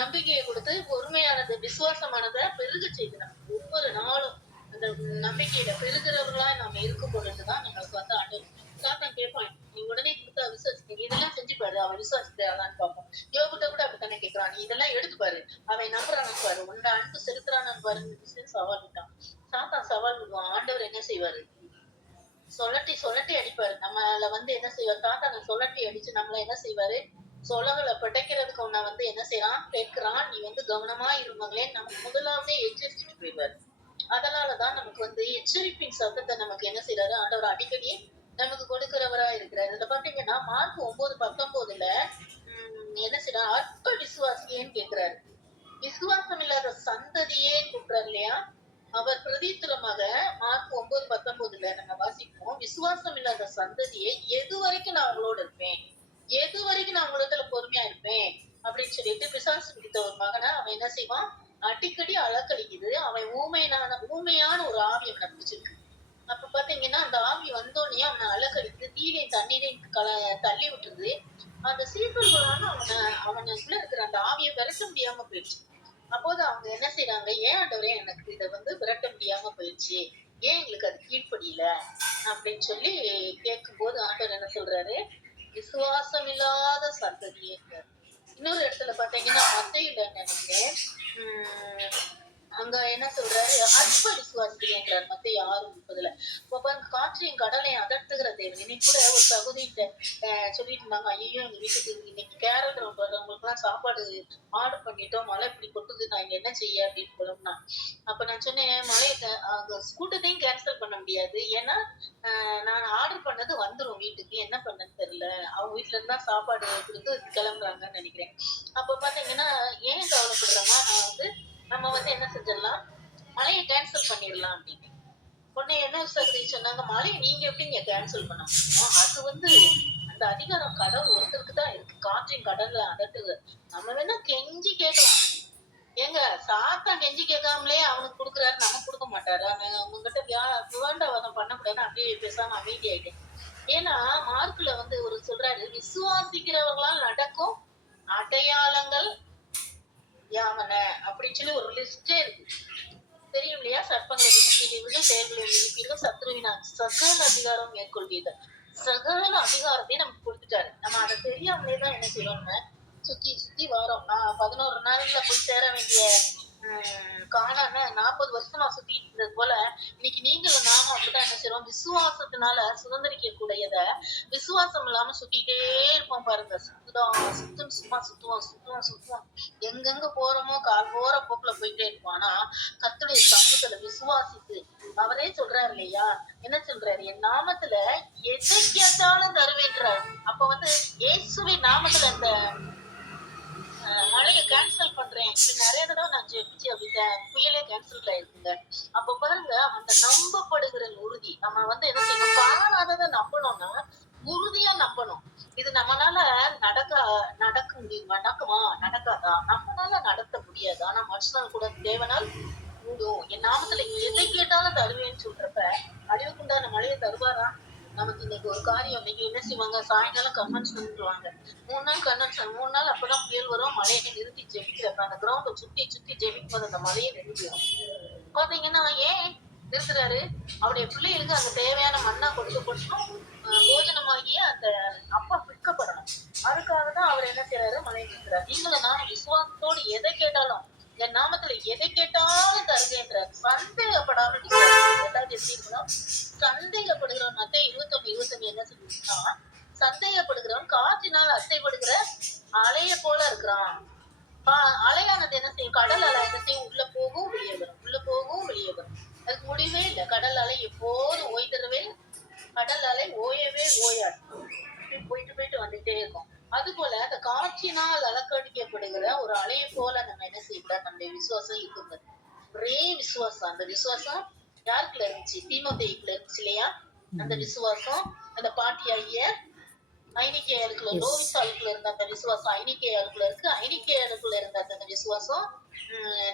நம்பிக்கையை கொடுத்து பொறுமையானது விசுவாசமானத பெருக செய்கிறார். ஒவ்வொரு நாளும் அந்த நம்பிக்கையில பெருகிறவர்களா நாம இருக்கும் பொழுதுதான் நம்மளுக்கு வந்து ஆண்டவர் சாத்தான் கேட்பான். நீ உடனே கொடுத்தா விசுவாசிக்க இதெல்லாம் செஞ்சு பாரு, அவன் விசுவாசிக்கிறானான்னு பார்ப்போம். யோகிட்ட கூட அப்படித்தானே கேட்கிறான். நீ இதெல்லாம் எடுத்து பாரு, அவன் நம்புறானான்னு பாரு, உன்னோட அன்பு செலுத்துறானான்னு பாருன்னு சவால் விட்டான். சாத்தான் சவால் விடுவான். ஆண்டவர் என்ன செய்வாரு? சொலட்டி சொலட்டி அடிப்பாரு. நம்மள வந்து என்ன செய்வார்? சாத்தானை சொலட்டி அடிச்சு நம்மள என்ன செய்வாரு? சொலகளை பிடைக்கிறதுக்கு உன்னை வந்து என்ன செய்யறான்? கேட்கிறான். நீ வந்து கவனமா இருமகளே நமக்கு முதலாவதே எச்சரிச்சுட்டு போயிடுவாரு. அதனாலதான் நமக்கு வந்து எச்சரிப்பின் சத்தத்தை நமக்கு என்ன செய்யறாரு? ஆண்டவர் அடிக்கடி நமக்கு கொடுக்கிறவரா இருக்கிறாரு. இதுல பாத்தீங்கன்னா மார்க் 9:19 என்ன செய்யறாரு? அற்ப விசுவாசியேன்னு கேட்கிறாரு. விசுவாசம் இல்லாத சந்ததியே கூப்பிடுறாரு இல்லையா? அவர் பிரதித்திரமாக மார்க் 9:19 நம்ம வாசிப்போம். விசுவாசம் இல்லாத சந்ததியை எது வரைக்கும் நான் உங்களோட இருப்பேன், எது வரைக்கும் நான் உங்களிடத்துல பொறுமையா இருப்பேன் அப்படின்னு சொல்லிட்டு பிசாசு பிடித்த ஒரு மகனை அவன் என்ன செய்வான்? அடிக்கடி அலக்கழிக்குது. அவன் ஊமையான ஒரு ஆவி அவனை பிடிச்சிருக்கு. அப்ப பாத்தீங்கன்னா அந்த ஆவி வந்தோடனே அவனை அலக்கழிக்குது. தீரையும் தண்ணீரையும் தள்ளி விட்டுருது. அந்த சீக்கிரங்களான அவனுக்குள்ள இருக்கிற அந்த ஆவியை விரட்ட முடியாம போயிடுச்சு. அப்போது அவங்க என்ன செய்யறாங்க? ஏன் ஆண்டவரே எனக்கு இதை வந்து விரட்ட முடியாம போயிடுச்சு, ஏன் எங்களுக்கு அது கீழ்ப்படியல அப்படின்னு சொல்லி கேட்கும் போது ஆண்டவர் என்ன சொல்றாரு? விசுவாசம் இல்லாத சந்ததியே. இன்னொரு இடத்துல பாத்தீங்கன்னா மத்தையில நினைக்கிறேன் அங்க என்ன சொல்றாரு? அற்ப விசுவாசிக்கிறார். மத்திய 6:30. காற்றையும் கடலையும் அதட்டுகிற தேவன். இன்னைக்கு கூட ஒரு சகோதரிட்ட சொல்லிட்டு இருந்தாங்க, ஐயோ எங்க வீட்டுக்கு இன்னைக்கு கேரட் வர்றவங்களுக்கு எல்லாம் சாப்பாடு ஆர்டர் பண்ணிட்டோம், மழை இப்படி கொட்டுது, நான் இங்க என்ன செய்ய அப்படின்னு புலம்புனா. அப்ப நான் சொன்னேன், அங்க கூட்டத்தையும் கேன்சல் பண்ண முடியாது. ஏன்னா நான் ஆர்டர் பண்ணது வந்துரும் வீட்டுக்கு, என்ன பண்ணன்னு தெரியல. அவங்க வீட்டுல இருந்தா சாப்பாடு கொடுத்து கிளம்புறாங்கன்னு நினைக்கிறேன். அப்ப பாத்தீங்கன்னா ஏன் கவலைப்படுறோமா? நம்ம வந்து என்ன செஞ்சிடலாம்? மழையை கேன்சல் பண்ணிடலாம் அப்படின்னு. உடனே என்ன சகோதரி சொன்னாங்க, மழையை நீங்க எப்படிங்க கேன்சல் பண்ண முடியும்? அது வந்து அந்த அதிகாரம் கடவுள் ஒருத்தருக்கு தான் இருக்கு. காற்றின் கடல்ல அதட்டுது. நம்ம வேணா கெஞ்சி கேட்கலாம். ஏங்க சாத்தான் கெஞ்சி கேட்காமலே அவனுக்கு கொடுக்குறாரு, நமக்கு கொடுக்க மாட்டாரு. உங்ககிட்ட விவாண்டவாதம் பண்ணக்கூடாதுன்னு அப்படியே பேசாம அமைதி ஆயிட்டேன். ஏன்னா மார்க்ல வந்து ஒரு சொல்றாரு, விசுவாசிக்கிறவங்களால் நடக்கும் அடையாளங்கள் யாவன அப்படின்னு சொல்லி ஒரு லிஸ்டே இருக்கு. தெரியும் இல்லையா? சர்ப்பங்களை மிதிப்பீர்கள், செயல்களை மிதிப்பீர்கள், சத்ருவின் சகல அதிகாரம் மேற்கொள்வீர்கள். சகல அதிகாரத்தையும் நமக்கு கொடுத்துட்டாரு. நம்ம அதை தெரியாமலேதான் என்ன செய்யறோம்னு சுத்தி சுத்தி வரோம். 11 நாள்ல போய் சேர வேண்டிய காணாம 40 வருஷமா சுத்திட்டு இருந்தது போல இன்னைக்கு நீங்களும் நாமும் அப்படிதான் என்ன செய்யறோம்? விசுவாசத்தினால சுதந்திரிக்க கூடியத விசுவாசம் இல்லாம சுத்திட்டே இருப்போம் பாருங்க. சும்மா சுத்துவோம். எங்கெங்க போறோமோ கால் போற போக்குல போயிட்டே இருப்போம். ஆனா கர்த்தருடைய சமூகத்துல விசுவாசித்து அவரே சொல்றாரு இல்லையா? என்ன சொல்றாரு? என் நாமத்துல எதை கேட்டாலும் தருவேன்றாரு. அப்ப வந்து இயேசுவின் நாமத்துல இந்த மழையை கேன்சல் பண்றேன் நிறைய தடவை நான் ஜெபிச்சு அப்படி புயலே கேன்சல் ஆயிருக்குங்க. அப்ப பாருங்க அந்த நம்பப்படுகிற உறுதி. நம்ம வந்து என்ன செய்யணும்? காணாததை நம்பணும்னா உறுதியா நம்பணும். இது நம்மளால நடக்க முடியுமா? நடக்காதா? நம்மளால நடத்த முடியாது. ஆனா மனுஷனால் கூட தேவனால் கூடும். என் நாமத்துல எதை கேட்டாலும் தருவேன்னு சொல்றப்ப அழிவுக்குண்டான மழையை தருவாரா? நமக்கு இன்னைக்கு ஒரு காரியம், இன்னைக்கு என்ன செய்வாங்க? சாயங்காலம் கன்வென்ஷன் வந்துருவாங்க. 3 நாள் கன்வென்ஷன், 3 நாள் அப்பதான் புயல் வரும். மழையை நிறுத்தி ஜெபிக்கிறப்ப அந்த கிரௌண்ட சுத்தி ஜெபிக்கும் போது அந்த மழையை நிறுத்திடும். பாத்தீங்கன்னா ஏன் நிறுத்துறாரு? அவருடைய பிள்ளைகளுக்கு அந்த தேவையான மண்ணா கொடுக்கப்படணும், போஜனமாகிய அந்த அப்பா பிற்கப்படணும். அதுக்காகதான் அவர் என்ன செய்யறாரு? மழையை நிறுத்துறாரு. நீங்களும் நானும் விசுவாசத்தோடு எதை கேட்டாலும் என் நாமத்துல எதை கேட்டாலும் தருவேன்றார். சந்தேகப்படாமல் ரெண்டாவது எப்படி இருக்கணும்? சந்தேகப்படுகிறவன் மத்தேயு 21:25 என்ன சொல்லிருக்கா? சந்தேகப்படுகிறவன் காற்றினால் அசைப்படுகிற அலைய போல இருக்கிறான். அலையானது என்ன செய்யும்? கடல் அலை என்ன செய்யும்? உள்ள போகும் வெளியே வரும், உள்ள போகும் வெளியே வரும். அதுக்கு முடிவே இல்லை. கடல் அலை எப்போதும் ஓய்தரவே, கடல் அலை ஓயவே ஓயாது. போயிட்டு வந்துட்டே இருக்கும். அது போல அந்த காற்றினால் அலக்கடிக்கப்படுகிற ஒரு அலையை போல நம்ம என்ன செய்யக்கூடாது? நம்முடைய விசுவாசம் இருக்குது. ஒரே விசுவாசம். அந்த விசுவாசம் யாருக்குள்ள இருந்துச்சு? தீமோத்தேயுக்குள்ள இருந்துச்சு இல்லையா? அந்த விசுவாசம் அந்த பாட்டியாகிய ஐனிக்கேயருக்குள்ள, எஸ். லோவிசாளுக்குள்ள இருந்த அந்த விசுவாசம் ஐனிக்கேயருக்குள்ள இருக்கு. ஐனிக்கேயருக்குள்ள இருந்த அந்த விசுவாசம்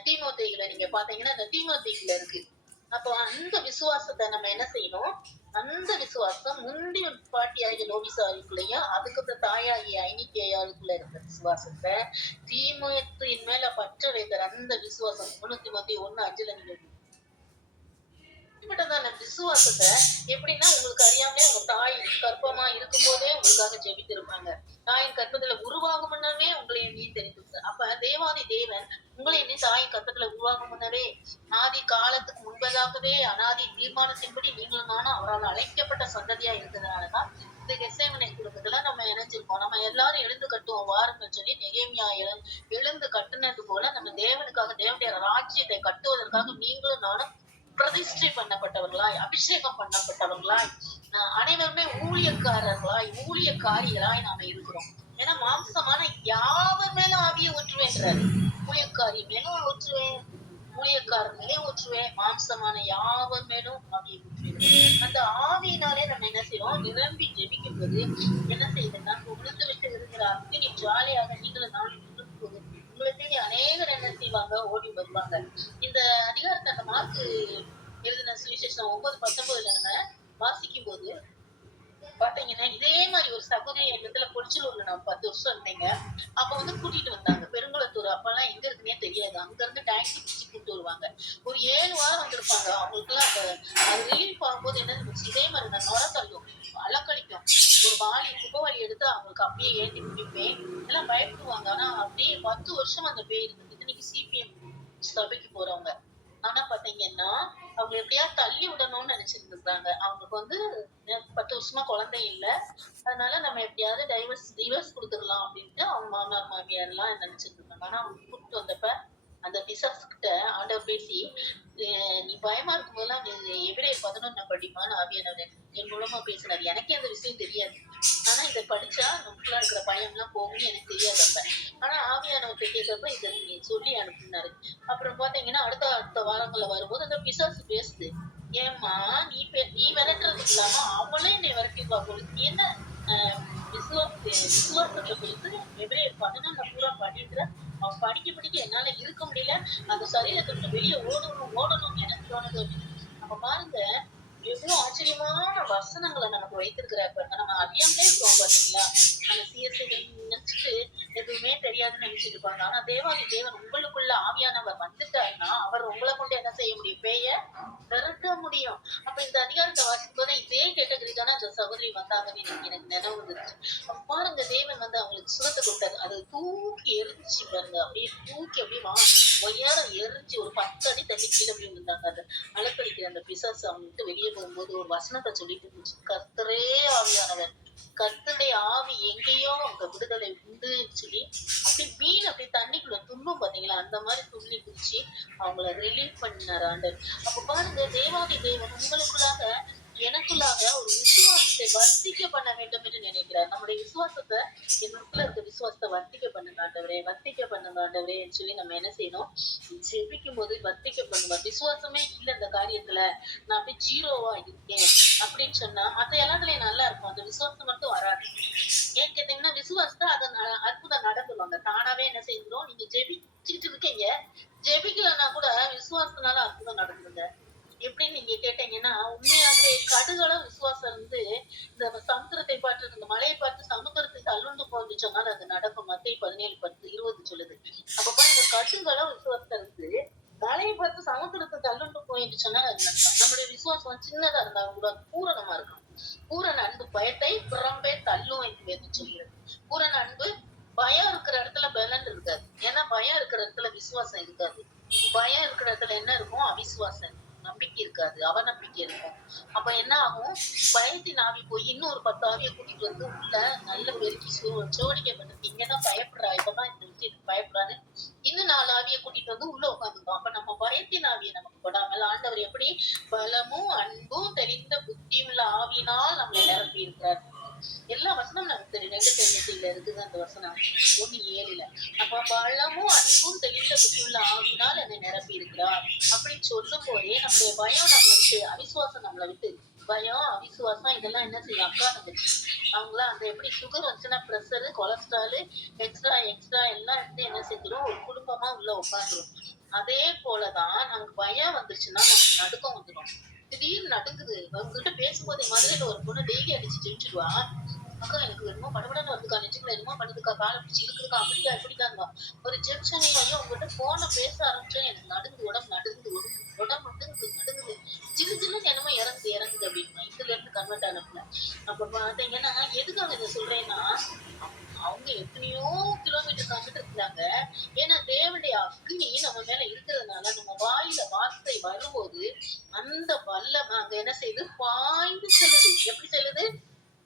தீமோத்தேயுல நீங்க பாத்தீங்கன்னா அந்த தீமோத்தேயுக்குள்ள இருக்கு. அப்போ அந்த விசுவாசத்தை நம்ம என்ன செய்யணும்? அந்த விசுவாசம் முந்தி பாட்டியாகிய லோவிசாளுக்குள்ளயும், அதுக்கப்புறம் தாயாகிய ஐனிக்கேயாளுக்குள்ள இருந்த விசுவாசத்தை தீமோத்தேயின் மேல பற்ற வைக்கிற அந்த விசுவாசம் 1 தீமோத்தேயு 1:5 நீங்க இப்படிப்பட்டதான விசுவாசத்தை எப்படின்னா உங்களுக்கு அறியாமலே உங்க தாய் கர்ப்பமா இருக்கும்போதே உங்களுக்காக ஜெபித்திருப்பாங்க. தாயின் கர்ப்பத்துல உருவாகும் முன்னமே உங்களை எண்ணி தெரிந்து. அப்ப தேவாதி தேவன் உங்களை எண்ணி தாயின் கர்ப்பத்துல உருவாகும் முன்னரே ஆதி காலத்துக்கு முன்பதாகவே அனாதி தீர்மானத்தின்படி நீங்களும் நானும் அவரால் அழைக்கப்பட்ட சந்ததியா இருக்கிறதுனாலதான் இந்த கெத்செமனே குடும்பத்துல நம்ம இணைஞ்சிருக்கோம். நம்ம எல்லாரும் எழுந்து கட்டுவோம் வாருங்கள் சொல்லி நெகேமியா எழுந்து கட்டுனது போல நம்ம தேவனுக்காக தேவனுடைய ராஜ்யத்தை கட்டுவதற்காக நீங்களும் நானும் பிரதிஷ்டை பண்ணப்பட்டவர்களாய், அபிஷேகம் பண்ணப்பட்டவர்களாய், அனைவருமே ஊழியக்காரர்களாய், ஊழியக்காரிகளாய் நாம இருக்கிறோம். ஏன்னா மாம்சமான யாவர் மேலும் ஆவியை ஊற்றுவேன்றாரு. ஊழியக்காரி மேலும் ஊற்றுவேன், ஊழியக்காரர் மேலும் ஊற்றுவேன், மாம்சமான யாவர் மேலும் ஆவியை ஊற்றுவேன். அந்த ஆவியினாலே நம்ம என்ன செய்யறோம்? நிரம்பி ஜெபிக்கும் போது என்ன செய்யுதுன்னா உளுந்து விட்டு இருக்கிற அக்னி ஜாலியாக நீங்களும் நானும் உங்களை தேடி அநேகர் என்ன செய்வாங்க? ஓடி வருவாங்க. இந்த அதிகாரத்தை அந்த மார்க்கு எழுதின சுவிசேஷம் 9:19 நம்ம வாசிக்கும் போது பாத்தீங்கன்னா இதே மாதிரி ஒரு சகோதரி இடத்துல பொலிச்சலூர்ல நான் 10 வருஷம் இருந்தேங்க. அப்ப கூட்டிட்டு வந்தாங்க பெருங்குளத்தூர். அப்பெல்லாம் எங்க இருக்குன்னே தெரியாது. அங்க இருந்து டாக்ஸி பிடிச்சி கூட்டு வருவாங்க. ஒரு 7 வாரம் வந்திருப்பாங்க. அவங்களுக்கு எல்லாம் அது ரிலீஃப் ஆகும்போது என்ன இருந்துச்சு? இதே மாதிரி நான் நுர தள்ளும், அலக்கழிக்கும். ஒரு குப்பவாளி எடுத்து அவங்களுக்கு அப்படியே ஏற்றி பிடிப்பேன். எல்லாம் பயப்படுவாங்க. ஆனா அப்படியே 10 வருஷம் அந்த பேய் இருந்தது. இன்னைக்கு சிபிஎம் சபைக்கு போறவங்க. ஆனா பாத்தீங்கன்னா அவங்க எப்படியா தள்ளி விடணும்னு நினைச்சிருந்துருக்காங்க. அவங்களுக்கு 10 வருஷமா குழந்தை இல்ல. அதனால நம்ம எப்படியாவது டிவோர்ஸ் கொடுத்துடலாம் அப்படின்ட்டு அவங்க மாமனார் மாமியார் எல்லாம் நினைச்சிட்டு இருக்காங்க. ஆனா அவங்க கூப்பிட்டு வந்தப்ப அந்த பிசாசு கிட்ட ஆண்டவர் பேசி நீ பயமா இருக்கும்போதெல்லாம் எபிரேயர் 11 படிப்பான்னு ஆவியானவர் என் மூலமா பேசினாரு. எனக்கே அந்த விஷயம் தெரியாது. ஆனா இதை படிச்சா நமக்குள்ள இருக்கிற பயம் எல்லாம் போகும்னு எனக்கு தெரியாதப்ப. ஆனா ஆவியானவர்கிட்ட கேட்கறப்ப இதை நீ சொல்லி அனுப்புனாரு. அப்புறம் பாத்தீங்கன்னா அடுத்த வாரங்கள்ல வரும்போது அந்த பிசாசு பேசுது. ஏம்மா நீ விரட்டுறது இல்லாம அவளே என்னை விரட்டிடுவா போல. நீ என்ன விசுவாசத்தை குறித்து எபிரேயர் 11 பூரா படிக்கிற அவன் படிக்க என்னால இருக்க முடியல. அந்த சரீரத்தை வெளியே ஓடணும்னு எனக்கு தோணுது அப்படின்னு. நம்ம பாருங்க எவ்வளவு ஆச்சரியமான வசனங்களை நமக்கு வைத்திருக்கிறார். நம்ம அறியாமலே இருக்கோம் பாத்தீங்களா? நம்ம சிஎஸ்சி நினைச்சிட்டு எதுவுமே தெரியாதுன்னு நினைச்சிட்டு இருப்பாங்க. ஆனா தேவாதி தேவன் உங்களுக்குள்ள ஆவியானவர் வந்துட்டாருன்னா அவர் உங்களை கொண்டு என்ன செய்ய முடியும்? பேய விரட்ட முடியும். அப்ப இந்த அதிகாரத்தை வாசிக்கும் போது இதே கேட்டகரி தானே அந்த சகோதரி வந்தாங்கன்னு எனக்கு நினைவு வந்துருச்சு. பாருங்க தேவன் அவங்களுக்கு சுகத்தை கொடுத்தாரு. அதை தூக்கி எரிஞ்சு பாருங்க. அப்படியே தூக்கி அப்படியே உயரம் எரிஞ்சு ஒரு 10 அடி தள்ளி கீழே அப்படி இருந்தாங்க. அந்த அலக்கடிக்கிற அந்த பிசாசு அவங்ககிட்ட வெளியே போகும்போது ஒரு வசனத்தை சொல்லிட்டு இருந்துச்சு. கர்த்தரே ஆவியானவர், கர்த்தருடைய ஆவி எங்கேயோ அங்க விடுதலை உண்டுன்னு சொல்லி அப்படி மீன் அப்படி தண்ணிக்குள்ள துண்ணும் பாத்தீங்களா? அந்த மாதிரி துள்ளி குதிச்சு அவங்கள ரிலீவ் பண்ணினார் ஆண்டவர். அப்ப பாருங்க தேவாதி தேவன் உங்களுக்குள்ளாக எனக்குள்ளாக ஒரு விசுவாசத்தை வர்த்திக்க பண்ண வேண்டும் என்று நினைக்கிறார். நம்முடைய விசுவாசத்தை என்னுக்குள்ள இருக்க விசுவாசத்தை வர்த்திக்க பண்ணுங்க ஆண்டவரே சொல்லி நம்ம என்ன செய்யணும்? ஜெபிக்கும் போது வர்த்திக்க பண்ணுவார். விசுவாசமே இல்ல இந்த காரியத்துல நான் அப்படியே ஜீரோவா இருக்கேன் அப்படின்னு சொன்னா மத்த எல்லாத்துலயும் நல்லா இருக்கும். அந்த விசுவாசம் மட்டும் வராது. ஏன் கேட்டீங்கன்னா விசுவாசத்தை அற்புதம் நடந்துருவாங்க. தானாவே என்ன செய்யணும்? நீங்க ஜெபிச்சுட்டு இருக்கீங்க, ஜெபிக்கலன்னா கூட விசுவாசத்தினால அற்புதம் நடந்துருங்க. எப்படின்னு நீங்க கேட்டீங்கன்னா உண்மையாகவே கடுகளவு விசுவாசம் இந்த சமுத்திரத்தை பார்த்து இந்த மலையை பார்த்து சமுத்திரத்தை தள்ளுண்டு போன்னு சொன்னால் அது நடக்கும். மத்தேயு 17:10-20 சொல்லுது. அப்ப பாருங்க கடுகளவு விசுவாசம் மலையை பார்த்து சமுத்திரத்தை தள்ளுண்டு போயிட்டு சொன்னால் அது நடக்கும். நம்மளுடைய விசுவாசம் சின்னதா இருந்தாலும் கூட பூரணமா இருக்கும். பூரண அன்பு பயத்தை புறம்பே தள்ளும் என்று சொல்கிறது. பூரண அன்பு பயம் இருக்கிற இடத்துல பலன் இருக்காது. ஏன்னா பயம் இருக்கிற இடத்துல விசுவாசம் இருக்காது. பயம் இருக்கிற இடத்துல என்ன இருக்கும்? அவிசுவாசம், நம்பிக்கை இருக்காது, அவநம்பிக்கை இருக்கும். அப்ப என்ன ஆகும்? பயத்தின் ஆவி போய் இன்னும் ஒரு 10 ஆவியை கூட்டிட்டு உள்ள நல்ல பெருக்கி சோடிக்கப்பட்டிருக்கு. இங்கதான் பயப்படுறா, இப்பதான் இந்த விஷயத்துக்கு பயப்படுறான்னு இன்னும் 4 ஆவியை கூட்டிட்டு உள்ள உட்காந்துருக்கோம். அப்ப நம்ம பயத்தின் ஆவியை நமக்கு படாமல் ஆண்டவர் எப்படி பலமும் அன்பும் தெளிந்த புத்தியுள்ள ஆவியினால் நம்மளை நிரப்பி இருக்கிறார். எல்லா வசனம் நமக்கு தெரியும். 2 Timotheயுல இருக்குது அந்த வசனம் 1:7. அப்ப பலமும் அன்பும் தெளிந்த புத்தியுள்ள ஆவியினால் என்னை நிரப்பி இருக்கிறார். இருக்கிறார் அப்படின்னு சொல்லும் போதே நம்முடைய பயம் நம்மளை விட்டு, அவிசுவாசம் நம்மளை விட்டு, பயம் அவிசுவாசம் இதெல்லாம் என்ன செய்யும்? அக்கா தங்கச்சி அவங்களாம் அந்த எப்படி சுகர் வந்துச்சுன்னா ப்ரெஷரு, கொலஸ்ட்ரால், எக்ஸ்ட்ரா எக்ஸ்ட்ரா எல்லாம் எடுத்து என்ன செஞ்சிடும்? ஒரு குடும்பமா உள்ள உட்காந்துரும். அதே போலதான் நமக்கு பயம் வந்துருச்சுன்னா நமக்கு நடுக்கம் வந்துடும். திடீர்னு நடுங்குது. அவங்ககிட்ட பேசும்போது மதுரையில ஒரு பொண்ணு டெய்லி அடிச்சு ஜெயிச்சிடுவா. அக்கா எனக்கு என்னமோ படபடன்னு வருதுக்கா, நெஞ்சுக்குள்ள என்னமோ பண்ணுதுக்கா, காலை பிடிச்சி இழுக்குதுக்கா, அப்படிக்கா இப்படிக்காங்க. ஒரு ஜென்ஷனையும் ஐயோ உங்ககிட்ட போன பேச ஆரம்பிச்சேன் எனக்கு நடுங்குது, உடம்பு நடுங்குது, உடம்பு நடுங்குது நடுங்குது, ஜில்லு ஜில்லுன்னு என்னமோ இறங்குது இறங்குது அப்படின்னு இதுல இருந்து கன்வெர்ட் ஆனப்பல. அப்ப பாத்தீங்கன்னா எதுக்காக இதை சொல்றேன்னா, அவங்க எத்தனையோ கிலோமீட்டர் தாண்டிட்டு இருந்தாங்க. ஏன்னா தேவனுடைய அக்னி நம்ம மேல இருக்கிறதுனால நம்ம வாயில வார்த்தை வரும்போது அந்த வல்லமை அங்க என்ன செய்யுது? பாய்ந்து செல்லுது. எப்படி செல்லுது?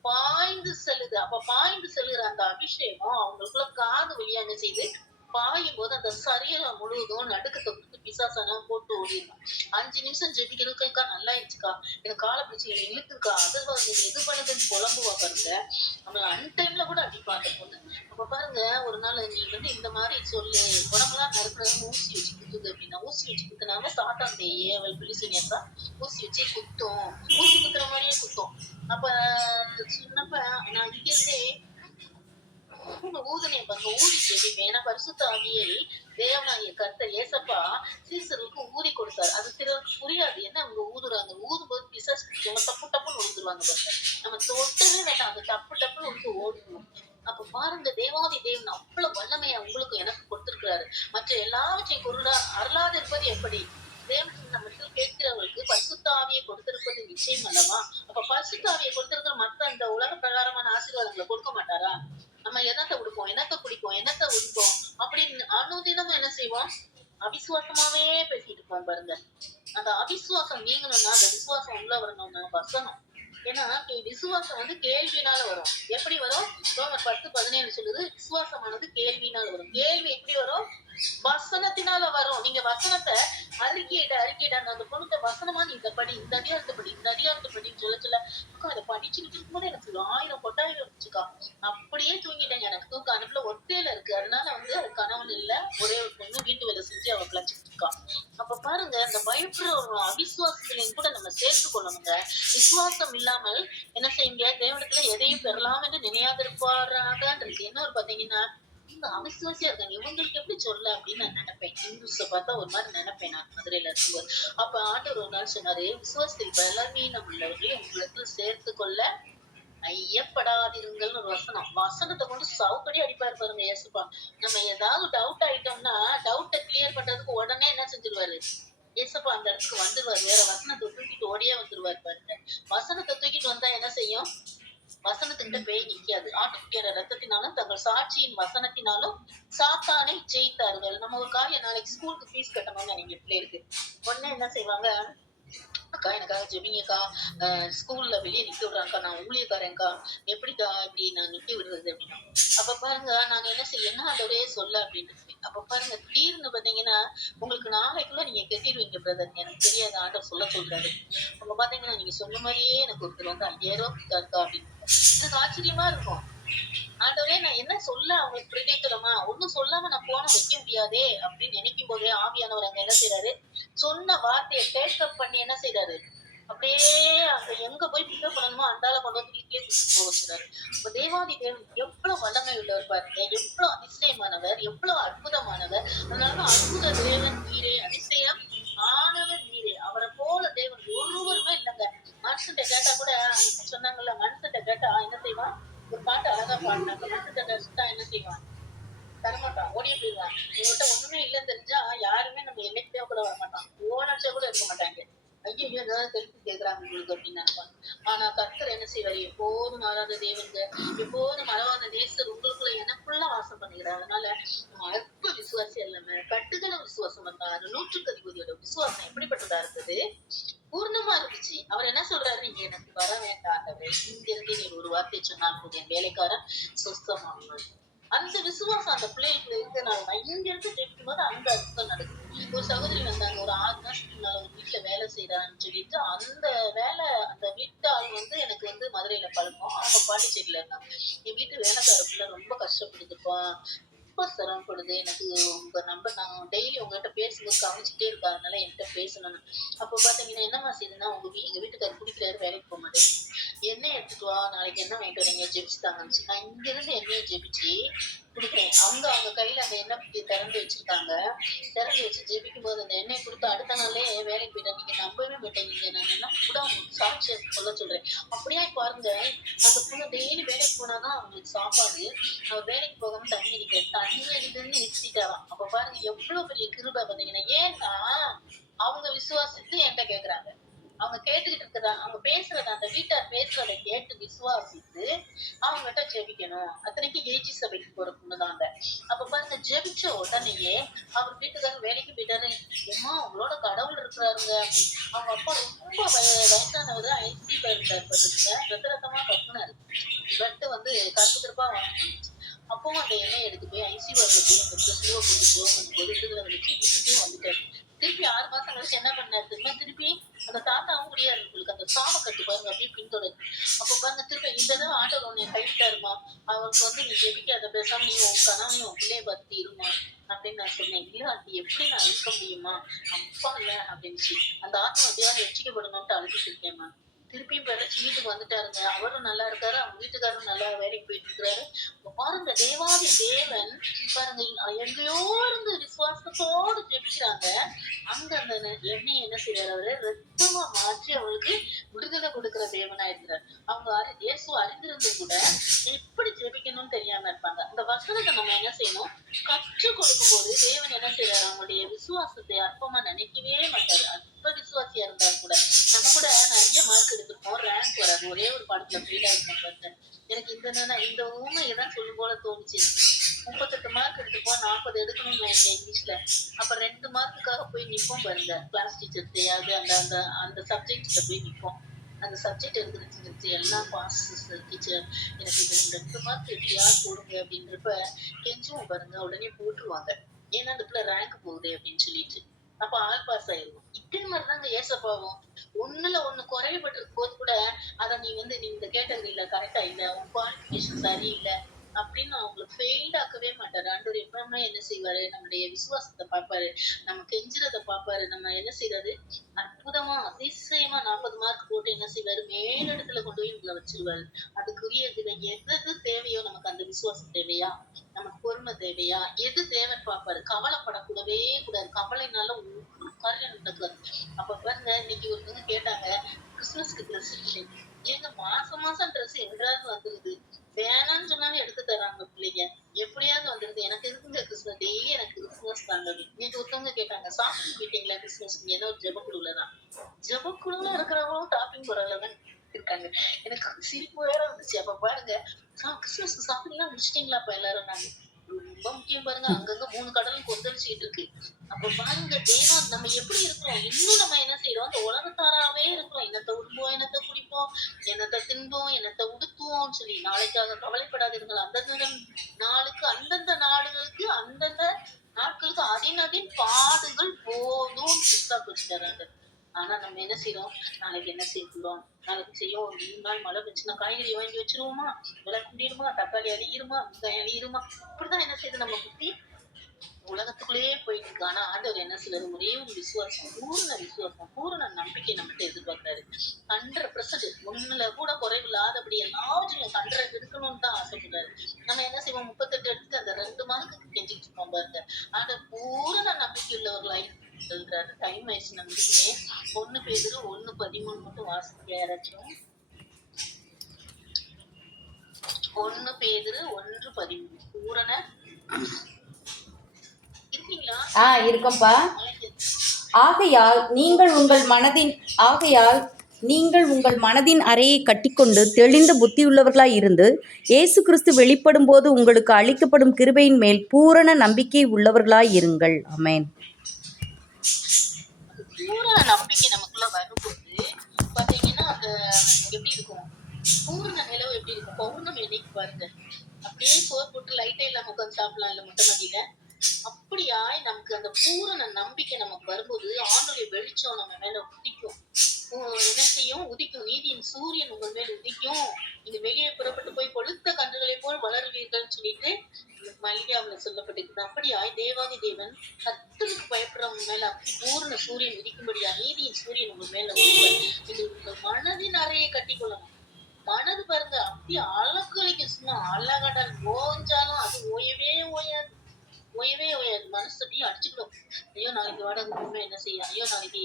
பாய்ந்து செல்லுது. அப்ப பாய்ந்து செல்லுற அந்த அபிஷேகம் அவங்களுக்குள்ள காது வழியா என்ன செய்யுது? பாயும் போது அந்த சரீரம் முழுவதும் நடுக்கத்தை கொடுத்து பிசாசெல்லாம் போட்டு ஓடிடலாம். 5 நிமிஷம் ஜெபிக்கிறதுக்கா நல்லா இருந்துச்சுக்கா, எனக்கு காலை பிடிச்சி என்னை இழுக்குக்கா, அது வந்து இது பண்ணுதுன்னு புலம்புவா பாருங்க. நம்ம அன்டைம்ல கூட அடிப்பா அந்த பொண்ணு. அப்ப பாருங்க ஒரு நாள் நீ வந்து இந்த மாதிரி சொல்லு, உடம்பெல்லாம் நறுக்குறது ஊசி வச்சு குத்துது அப்படின்னா, ஊசி வச்சு குத்துனாம சாத்தான் ஏவல் பிலிசினியஸா ஊசி வச்சு குத்தும், ஊசி குத்துற மாதிரியே குத்தும். அப்ப சொன்னப்ப நான் இங்க இருந்தே ஊதுனேன் பாருங்க, ஊதி ஜெபிப்பேன். ஏன்னா பரிசுத்த ஆவியை தேவனாகிய கர்த்தர் ஏசப்பா சீசருக்கு ஊதி கொடுத்தாரு. அது சிலருக்கு புரியாது. என்ன அவங்க ஊதுறாங்க? ஊதும்போது பிசாசு பிடிச்சவங்க டப்பு டப்புன்னு விழுந்துருவாங்க பாருங்க. நம்ம தொட்டவே வேண்டாம், அது டப்பு டப்புன்னு விழுந்து ஓடிடும். அப்ப பாருங்க தேவாதி தேவன் அவ்வளவு வல்லமையா உங்களுக்கு எனக்கு கொடுத்திருக்கிறாரு. மற்ற எல்லாவற்றையும் குருடா அருளாது இருப்பது எப்படி? தேவன் நம்மிடத்தில் கேட்கிறவர்களுக்கு பரிசுத்த ஆவியை கொடுத்திருப்பது நிச்சயம் அல்லவா? அப்ப பரிசுத்த ஆவியை கொடுத்திருக்கிற மத்த அந்த உலக பிரகாரமான ஆசீர்வாதங்களை கொடுக்க மாட்டாரா? நம்ம என்னத்த உடுப்போம், என்னத்த குடிப்போம், என்னத்த உடுப்போம் அப்படின்னு அனுதினமும் என்ன செய்வோம்? அவிசுவாசமாவே பேசிட்டு இருப்போம் பாருங்க. அந்த அவிசுவாசம் நீங்கணும்னா அந்த விசுவாசம் உள்ள வரணும்னா வசனம். ஏன்னா விசுவாசம் வந்து கேள்வினால வரும். எப்படி வரும்? ரோமர் 10:17 சொல்லுது, விசுவாசமானது கேள்வினால வரும். கேள்வி எப்படி வரும்? வசனத்தினால வரும். நீங்க வசனத்தை அறிக்கையிட அந்த பொண்ணுட்ட வசனமா நீ இதை படி, இந்த அதிகாரத்தை படி, இந்த அதிகாரத்தை படின்னு சொல்ல அக்கா அதை படிச்சுக்கிட்டு இருக்கும்போது எனக்கு 1000 கொட்டாயிரம் இருந்துச்சுக்கா. அப்படியே தூங்கிட்டேங்க. எனக்கு தூக்கம் அனுப்புல ஒத்தையில இருக்கு. அதனால வந்து அது கணவன் இல்ல, ஒரே ஒரு பொண்ணு வீட்டு வேலை செஞ்சு அவ பிழைச்சிட்டு இருக்கா. அப்ப பாருங்க அந்த பயப்படுற ஒரு அவிசுவாசத்திலையும் கூட நம்ம சேர்த்து கொள்ளணுங்க. விசுவாசம் இல்லாமல் என்ன செய்ய முடியாது? தேவனிடத்துல எதையும் பெறலாம் என்று நினையாதிருப்பாராகன்றது. என்ன ஒரு பாத்தீங்கன்னா இவங்க அவிசுவாசியா இருக்காங்க, இவங்களுக்கு எப்படி சொல்ல அப்படின்னு நான் நினைப்பேன். இந்துஸை பார்த்தா ஒரு மாதிரி நினைப்பேன் நான் மதுரையில இருக்கும்போது. அப்ப ஆண்டவர் ஒரு நாள் சொன்னாரு, விசுவாசத்தில் பலவீனம் உள்ளவர்களை உங்களுக்கு சேர்த்து கொள்ள ஐயப்படாதீர்கள்னு ஒரு வசனம். வசனத்தை கொண்டு சவுக்கடி அடிப்பாரு பாருங்க ஏசுப்பா. நம்ம ஏதாவது டவுட் ஆயிட்டோம்னா டவுட்டை கிளியர் பண்றதுக்கு உடனே என்ன செஞ்சிருவாரு? ஏசப்பா அந்த இடத்துக்கு வந்துருவாரு. வேற வசனத்தை தூக்கிட்டு ஓடியே வந்துருவாரு பாருங்க. வசனத்தை தூக்கிட்டு வந்தா என்ன செய்யும்? வசனத்துக்கிட்ட பேய் நிக்காது. ஆட்டுக்குட்டியான ரத்தத்தினாலும் தங்கள் சாட்சியின் வசனத்தினாலும் சாத்தானை ஜெயித்தார்கள். நம்ம ஒரு காரியம் நாளைக்கு ஸ்கூலுக்கு ஃபீஸ் கட்டணும்னு நினைக்கிற பிள்ளைகளுக்கு உடனே என்ன செய்வாங்க? அக்கா எனக்காக ஜெபிங்கக்கா, ஸ்கூல்ல வெளியே நிக்க விடுறாங்கக்கா, நான் ஊழியக்காரன்க்கா, எப்படிக்கா இப்படி நான் நிக்க விடுறது அப்படின்னா. அப்ப பாருங்க நாங்க என்ன செய்ய, என்ன ஆண்டவரே சொல்ல அப்படின்னு. அப்ப பாருங்க திடீர்னு பாத்தீங்கன்னா உங்களுக்கு நாளைக்குள்ள நீங்க கட்டிடுவீங்க பிரதர், எனக்கு தெரியாது ஆண்டவர் சொல்றாரு. அப்ப பாத்தீங்கன்னா நீங்க சொன்ன மாதிரியே எனக்கு ஒருத்தர் வந்து 5000 கொடுத்தாருக்கா அப்படின்னு. எனக்கு ஆச்சரியமா இருக்கும். ஆண்டவரே நான் என்ன சொல்ல அவங்களுக்கு பிரதித்திரமா ஒண்ணும் சொல்லாம நான் போன வைக்க முடியாதே அப்படின்னு நினைக்கும் போதே ஆவியானவர் அங்க என்ன செய்யறாரு? சொன்ன வார்த்தையை டேக்கப் பண்ணி என்ன செய்யறாரு? அப்படியே அங்க எங்க போய் பிக்கப் பண்ணணுமோ அந்தால கொண்டு வந்து வீட்லயே கூட்டிட்டு போக வச்சுறாரு. இப்ப தேவாதி தேவன் எவ்வளவு வல்லமை உள்ளவர் பாருங்க, எவ்வளவு அதிசயமானவர், எவ்வளவு அற்புதமானவர். அதனாலதான் அற்புத தேவன் நீரே, அதிசயம் ஆனவர் நீரே. அவரை போல தேவன் ஒருவருமே இல்லைங்க. மனுஷன்ட்ட கேட்டா கூட சொன்னாங்கல்ல, மனுஷன்ட்ட கேட்டா என்ன செய்வான்? ஒரு பாட்டு அழகா பாடினாங்க, மனுஷன்ட்ட கேட்டா என்ன செய்வான்? தரமாட்டான், ஓடியே போயிடுவான். இவங்ககிட்ட ஒண்ணுமே இல்லைன்னு தெரிஞ்சா யாருமே நம்ம என்னைக்குமே கூட வரமாட்டான், ஓனர்ஸா கூட இருக்க மாட்டாங்க. ஐயோ ஏதாவது தெரிஞ்சு கேட்கறாங்க உங்களுக்கு அப்படின்னு நினைப்பாங்க. ஆனா கர்த்தர் என்ன செய்வாரு? எப்போதும் மாறாத தேவனுங்க, எப்போதும் மறவாத நேசர் உங்களுக்குள்ள எனக்குள்ள வாசம் பண்ணுகிறார். அதனால நம்ம அற்ப விசுவாசி இல்லாம கட்டுதல விசுவாசம் வந்தாரு. 100க்கு அதிபதியோட விசுவாசம் எப்படிப்பட்டதா இருக்குது? பூர்ணமா இருந்துச்சு. அவர் என்ன சொல்றாரு? நீங்க எனக்கு வர வேண்டாம், இங்க இருந்து நீ ஒரு வார்த்தை சொன்னால் போது என் வேலைக்காரன் சொஸ்தமாகுவான். அந்த விசுவாசம் அந்த பிள்ளைகளுக்கு இருக்கனால நான் இங்க இருந்து கேட்கும் போது அங்க அற்புதம் நடக்குது. ஒரு சகோதரி வந்தாங்க, ஒரு 6 மாசத்துக்கு முன்னால ஒரு வீட்டுல வேலை செய்யறான்னு சொல்லிட்டு, அந்த வேலை அந்த வீட்டு ஆள் வந்து எனக்கு வந்து மதுரையில பழக்கம். அவங்க பாண்டிச்சேரியில இருந்தாங்க. என் வீட்டு வேலைக்கார பிள்ளை ரொம்ப கஷ்டப்படுதுப்பா, ரொம்ப சிரமப்படுது. எனக்கு உங்க நம்பர் நான் டெய்லி உங்ககிட்ட பேசும்போது கவனிச்சுட்டே இருக்கா. அதனால என்கிட்ட பேசணும்னு. அப்போ பார்த்தீங்கன்னா, என்னம்மா செய்யுதுன்னா, எங்க வீட்டுக்காரர் குடிக்கிறாரு, வேலைக்கு போக மாட்டேங்குது. எண்ணெய் எடுத்துட்டு வா, நாளைக்கு எண்ணெய் வாங்கிட்டு வரீங்க, ஜெபிச்சு தாங்கன்னு நான் இங்கிருந்து எண்ணெயை ஜெபிச்சு குடுக்குறேன். அவங்க கையில அந்த எண்ணெய் பெட்டியை திறந்து வச்சிருக்காங்க. திறந்து வச்சு ஜெபிக்கும் போது அந்த எண்ணெயை கொடுத்து அடுத்த நாளே வேலைக்கு போயிட்டேன். நீங்க நம்பவே மாட்டேங்க. நான் என்ன கூட உங்களுக்கு சாட்சியை சொல்ல சொல்றேன். அப்படியே பாருங்க, அந்த பொண்ணு டெய்லி வேலைக்கு போனாதான் அவங்களுக்கு சாப்பாடு. அவர் வேலைக்கு போகாம தண்ணி அடிக்கிறார். தண்ணி அடிக்கிறதுன்னு நிறுத்திட்டாராம். அப்ப பாருங்க எவ்வளவு பெரிய கிருபை பாத்தீங்கன்னா. ஏன்னா அவங்க விசுவாசித்து என்கிட்ட கேக்குறாங்க. அவங்க கேட்டுக்கிட்டு இருக்கிறாங்க. அவங்க பேசுறத, அந்த வீட்டார் பேசுறத கேட்டு விசுவாசித்து அவங்ககிட்ட ஜெபிக்கணும். அத்தனைக்கு ஏஜி சபைக்கு போற பொண்ணுதாங்க. அப்ப பாருங்க, ஜெபிச்ச உடனேயே அவர் வீட்டுக்காரர் வேலைக்கு போயிட்டாரு. ஏம்மா உங்களோட கடவுள் இருக்கிறாருங்க அப்படின்னு. அவங்க அப்பா ரொம்ப வயசானவர், ஐசியூல இருந்தாரு பாத்துங்க. ரத்த ரத்தமா கத்துனாரு. பிளட் வந்து கருப்பு கருப்பா வாங்கிச்சு. அப்பவும் அந்த எண்ணெய் எடுத்து போய் ஐசியூல போய் அந்த சிலுவை கொண்டு போகும் போது விடுதலை வச்சு வீட்டுக்கும் வந்துட்டாரு. திருப்பி 6 மாசம் கழிச்சு என்ன பண்ணாரு தெரியுமா? திருப்பி அந்த தாத்தாவும் முடியாது, உங்களுக்கு அந்த சாம கட்டு பாருங்க அப்படியே பின்தொடருது. அப்ப பாருங்க, திருப்பி இந்த தடவை ஆண்டவர் உன்னை கைவிட்டாருமா, அவருக்கு வந்து நீ ஜெபிக்காத, பேசாம நீ உன் கணவனையும் உன் பிள்ளைய பார்த்து இருமா அப்படின்னு நான் சொன்னேன். இல்ல அது எப்படி நான் இருக்க முடியுமா, அப்பா இல்ல அப்படின்னுச்சு. அந்த ஆத்மா எப்படியாவது ரட்சிக்கப்படணும்ட்டு அழுத்திட்டு இருக்கேன் மேம். திருப்பியும் பிழைச்சு வீட்டுக்கு வந்துட்டாருங்க. அவரும் நல்லா இருக்காரு, அவங்க வீட்டுக்காரரும் நல்லா வேலைக்கு போயிட்டு இருக்கிறாரு. பாருங்க, தேவாதி தேவன் பாருங்க எங்கேயோ இருந்து விசுவாசத்தோடு ஜெபிக்கிறாங்க. அங்க அந்த எண்ணெய் என்ன செய்யறாரு, அவரு ரத்தமா மாற்றி அவங்களுக்கு விடுதலை கொடுக்கிற தேவனா இருக்கிறார். அவங்க இயேசு அறிந்திருந்தும் கூட எப்படி ஜெபிக்கணும்னு தெரியாம இருப்பாங்க. அந்த வசனத்தை நம்ம என்ன செய்யணும், கற்றுக் கொடுக்கும் போது தேவன் என்ன செய்யறாரு, அவங்களுடைய விசுவாசத்தை அற்பமா நினைக்கவே மாட்டாரு. அற்ப விசுவாசியா இருந்தாலும் கூட நம்ம கூட நிறைய மார்க் எடுத்திருப்போம், ரேங்க் வராது, ஒரே ஒரு பாடத்துல ஃபெயில் ஆயிருப்போம் பாருங்க. எனக்கு இந்த ஊமையை தான் சொல்லும் போல தோணுச்சு. 38 மார்க் எடுத்துப்போம், 40 எடுக்கணும்னு நினைச்சேன் இங்கிலீஷ்ல. அப்ப 2 மார்க்குக்காக போய் நிப்போம் பாருங்க, கிளாஸ் டீச்சர் தெரியாது, அந்த அந்த அந்த சப்ஜெக்ட்ல போய் நிப்போம். அந்த சப்ஜெக்ட் எடுத்துட்டு எல்லாம் பாஸ் டீச்சர், எனக்கு இது 2 மார்க் எப்படியாவது போடுங்க அப்படின்றப்ப கெஞ்சுவோம் பாருங்க, உடனே போட்டுருவாங்க. ஏன்னா அந்த பிள்ளை ரேங்க் போகுது அப்படின்னு சொல்லிட்டு. அப்ப ஆல் பாஸ் ஆயிருவோம். இதே மாதிரிதாங்க ஏசப்பாவும். ஒண்ணுல ஒண்ணு குறைவுபட்டிருக்கும் போது கூட அத நீ இந்த கேட்டகரியில கரெக்டா இல்ல, உன் குவாலிபிகேஷன் சரியில்லை அப்படின்னு அவங்களை ஃபெயில் ஆக்கவே மாட்டாரு. ஆண்டவர் எப்பவுமே என்ன செய்வாரு, நம்மளுடைய விசுவாசத்தை பார்ப்பாரு, நம்ம கெஞ்சுறத பார்ப்பாரு. நம்ம என்ன செய்யறது, அற்புதமா அதிசயமா 40 மார்க் போட்டு என்ன செய்வாரு, மேலிடத்துல கொண்டு போய் உங்களை வச்சிருவாரு. அதுக்குரிய இதுல எது தேவையோ, நமக்கு அந்த விசுவாசம் தேவையா, நமக்கு பொறுமை தேவையா, எது தேவைன்னு பார்ப்பாரு. கவலைப்படக்கூடவே கூடாது. கவலைனால ஒரு காரியம் நடக்காது. அப்ப பாருங்க, இன்னைக்கு ஒருத்தவங்க கேட்டாங்க, கிறிஸ்துமஸ்க்கு ட்ரெஸ் இல்லை. ஏங்க மாசம் மாசம் ட்ரெஸ் எங்காவது வந்துருது, வேணாம்னு சொன்னாலும் எடுத்து தராங்க பிள்ளைங்க. எப்படியாவது வந்துருது. எனக்கு இருக்குங்க கிறிஸ்துமஸ், டெய்லி எனக்கு கிறிஸ்துமஸ் தாங்க. இன்னைக்கு ஒருத்தவங்க கேட்டாங்க, ஷாப்பிங் போயிட்டீங்களா கிறிஸ்துமஸ்க்கு? ஏதோ ஒரு ஜெபக்குழுலதான். ஜெபக்குழுல இருக்கிறவங்களும் ஷாப்பிங் போறதுலதான் இருக்காங்க. எனக்கு சிரிப்பு வேற வந்துச்சு. அப்ப பாருங்க, கிறிஸ்துமஸ் ஷாப்பிங் எல்லாம் முடிச்சிட்டீங்களாப்பா எல்லாரும்? நாங்க ரொம்ப முக்கியம் பாருங்க, அங்கங்க 3 கடலும் கொந்தளிச்சுட்டு இருக்கு. அப்ப பாருங்க, தேவன் நம்ம எப்படி இருக்கிறோம், இன்னும் நம்ம என்ன செய்யறோம், அந்த உலகத்தாராவே இருக்கிறோம். என்னத்தை உடுப்போம், என்னத்தை குடிப்போம், என்னத்தை தின்போம், என்னத்தை உடுத்துவோம் சொல்லி நாளைக்காக கவலைப்படாதீர்கள். அந்தந்த நாளுக்கு, அந்தந்த நாடுகளுக்கு, அந்தந்த நாட்களுக்கு அதின் பாடுகள் போதும் வச்சுட்டாங்க. ஆனா நம்ம என்ன செய்யறோம், நாளைக்கு என்ன செய்யறோம், நாளைக்கு செய்யும், ஒரு 3 நாள் மழை பெஞ்சுன்னா காய்கறி வாங்கி வச்சிருவோமா, விலை கூடிருமா, தக்காளி அழியிருமா, வெங்காயம் அழியிருமா, இப்படிதான் என்ன செய்யுது நம்ம புத்தி உலகத்துக்குள்ளேயே போயிட்டு இருக்கு. ஆனா ஆண்டவர் என்ன செய்யறது, ஒரே ஒரு விசுவாசம், பூரண நம்பிக்கை நம்மகிட்ட எதிர்பார்க்கிறாரு. 100% ஒண்ணுல கூட குறைவில்லாதபடி எல்லாவற்றையும் 100 இருக்கணும்னு தான் ஆசைப்படுறாரு. நம்ம என்ன செய்வோம், 38 எடுத்து அந்த 2 மார்க்குக்கு கெஞ்சிட்டு இருப்போம் பாருங்க. ஆனா பூரண நம்பிக்கை உள்ளவர்களாய் சொல்றாரு. டைம் ஆயிடுச்சு நம்மளுக்குமே. 1 பேதுரு 1:13 மட்டும் வாசிக்க யாராச்சும். 1 பேதுரு 1:13 பூரண இருக்கீங்களா? இருக்கோம்ப்பா. ஆகையால் நீங்கள் உங்கள் மனதின் அறையை கட்டிக்கொண்டு தெளிந்த புத்தியுள்ளவர்களாய் இருந்து, இயேசு கிறிஸ்து வெளிப்படும் போது உங்களுக்கு அளிக்கப்படும் கிருபையின் மேல் பூரண நம்பிக்கை உள்ளவர்களாய் இருங்கள். ஆமென். பூரண நம்பிக்கை நமக்குள்ள வரும்போது பாத்தீங்கன்னா, அந்த எப்படி இருக்கும், பூரண நிலவு எப்படி இருக்கும், பௌர்ணமி என்னைக்கு பாருங்க, அப்படியே சோறு போட்டு லைட்டே இல்லாம உட்காந்து சாப்பிடலாம் இல்ல மொட்டை மதியில. அப்படியா நமக்கு அந்த பூரண நம்பிக்கை நமக்கு வரும்போது ஆண்டோடைய வெளிச்சம் நம்ம மேல உதிக்கும். என்ன செய்யும், உதிக்கும். நீதியின் சூரியன் உங்கள் மேல் உதிக்கும். நீங்க வெளியே புறப்பட்டு போய் கொழுத்த கன்றுகளை போல் வளருவீர்கள்னு சொல்லிட்டு மல்லிகாவுல சொல்லப்பட்டிருக்கு. அப்படியாய் தேவாதி தேவன் கர்த்தருக்கு பயப்படுறவங்க மேல அப்படி பூரண சூரியன் உதிக்கும்படியா நீதியின் சூரியன் உங்க மேல உதிப்பார். நீங்க உங்கள் மனதின் அறையை கட்டிக்கொள்ளணும். மனது பாருங்க அப்படியே அலக்கழிக்கும், சும்மா அலகடல் ஓஞ்சாலும் அது ஓயவே ஓயாது. ஓயவே ஓயாது. மனசு அப்படியே அடிச்சுக்கிடும். ஐயோ நாளைக்கு வாடகை கொடுக்கணுமே என்ன செய்ய, ஐயோ நாளைக்கு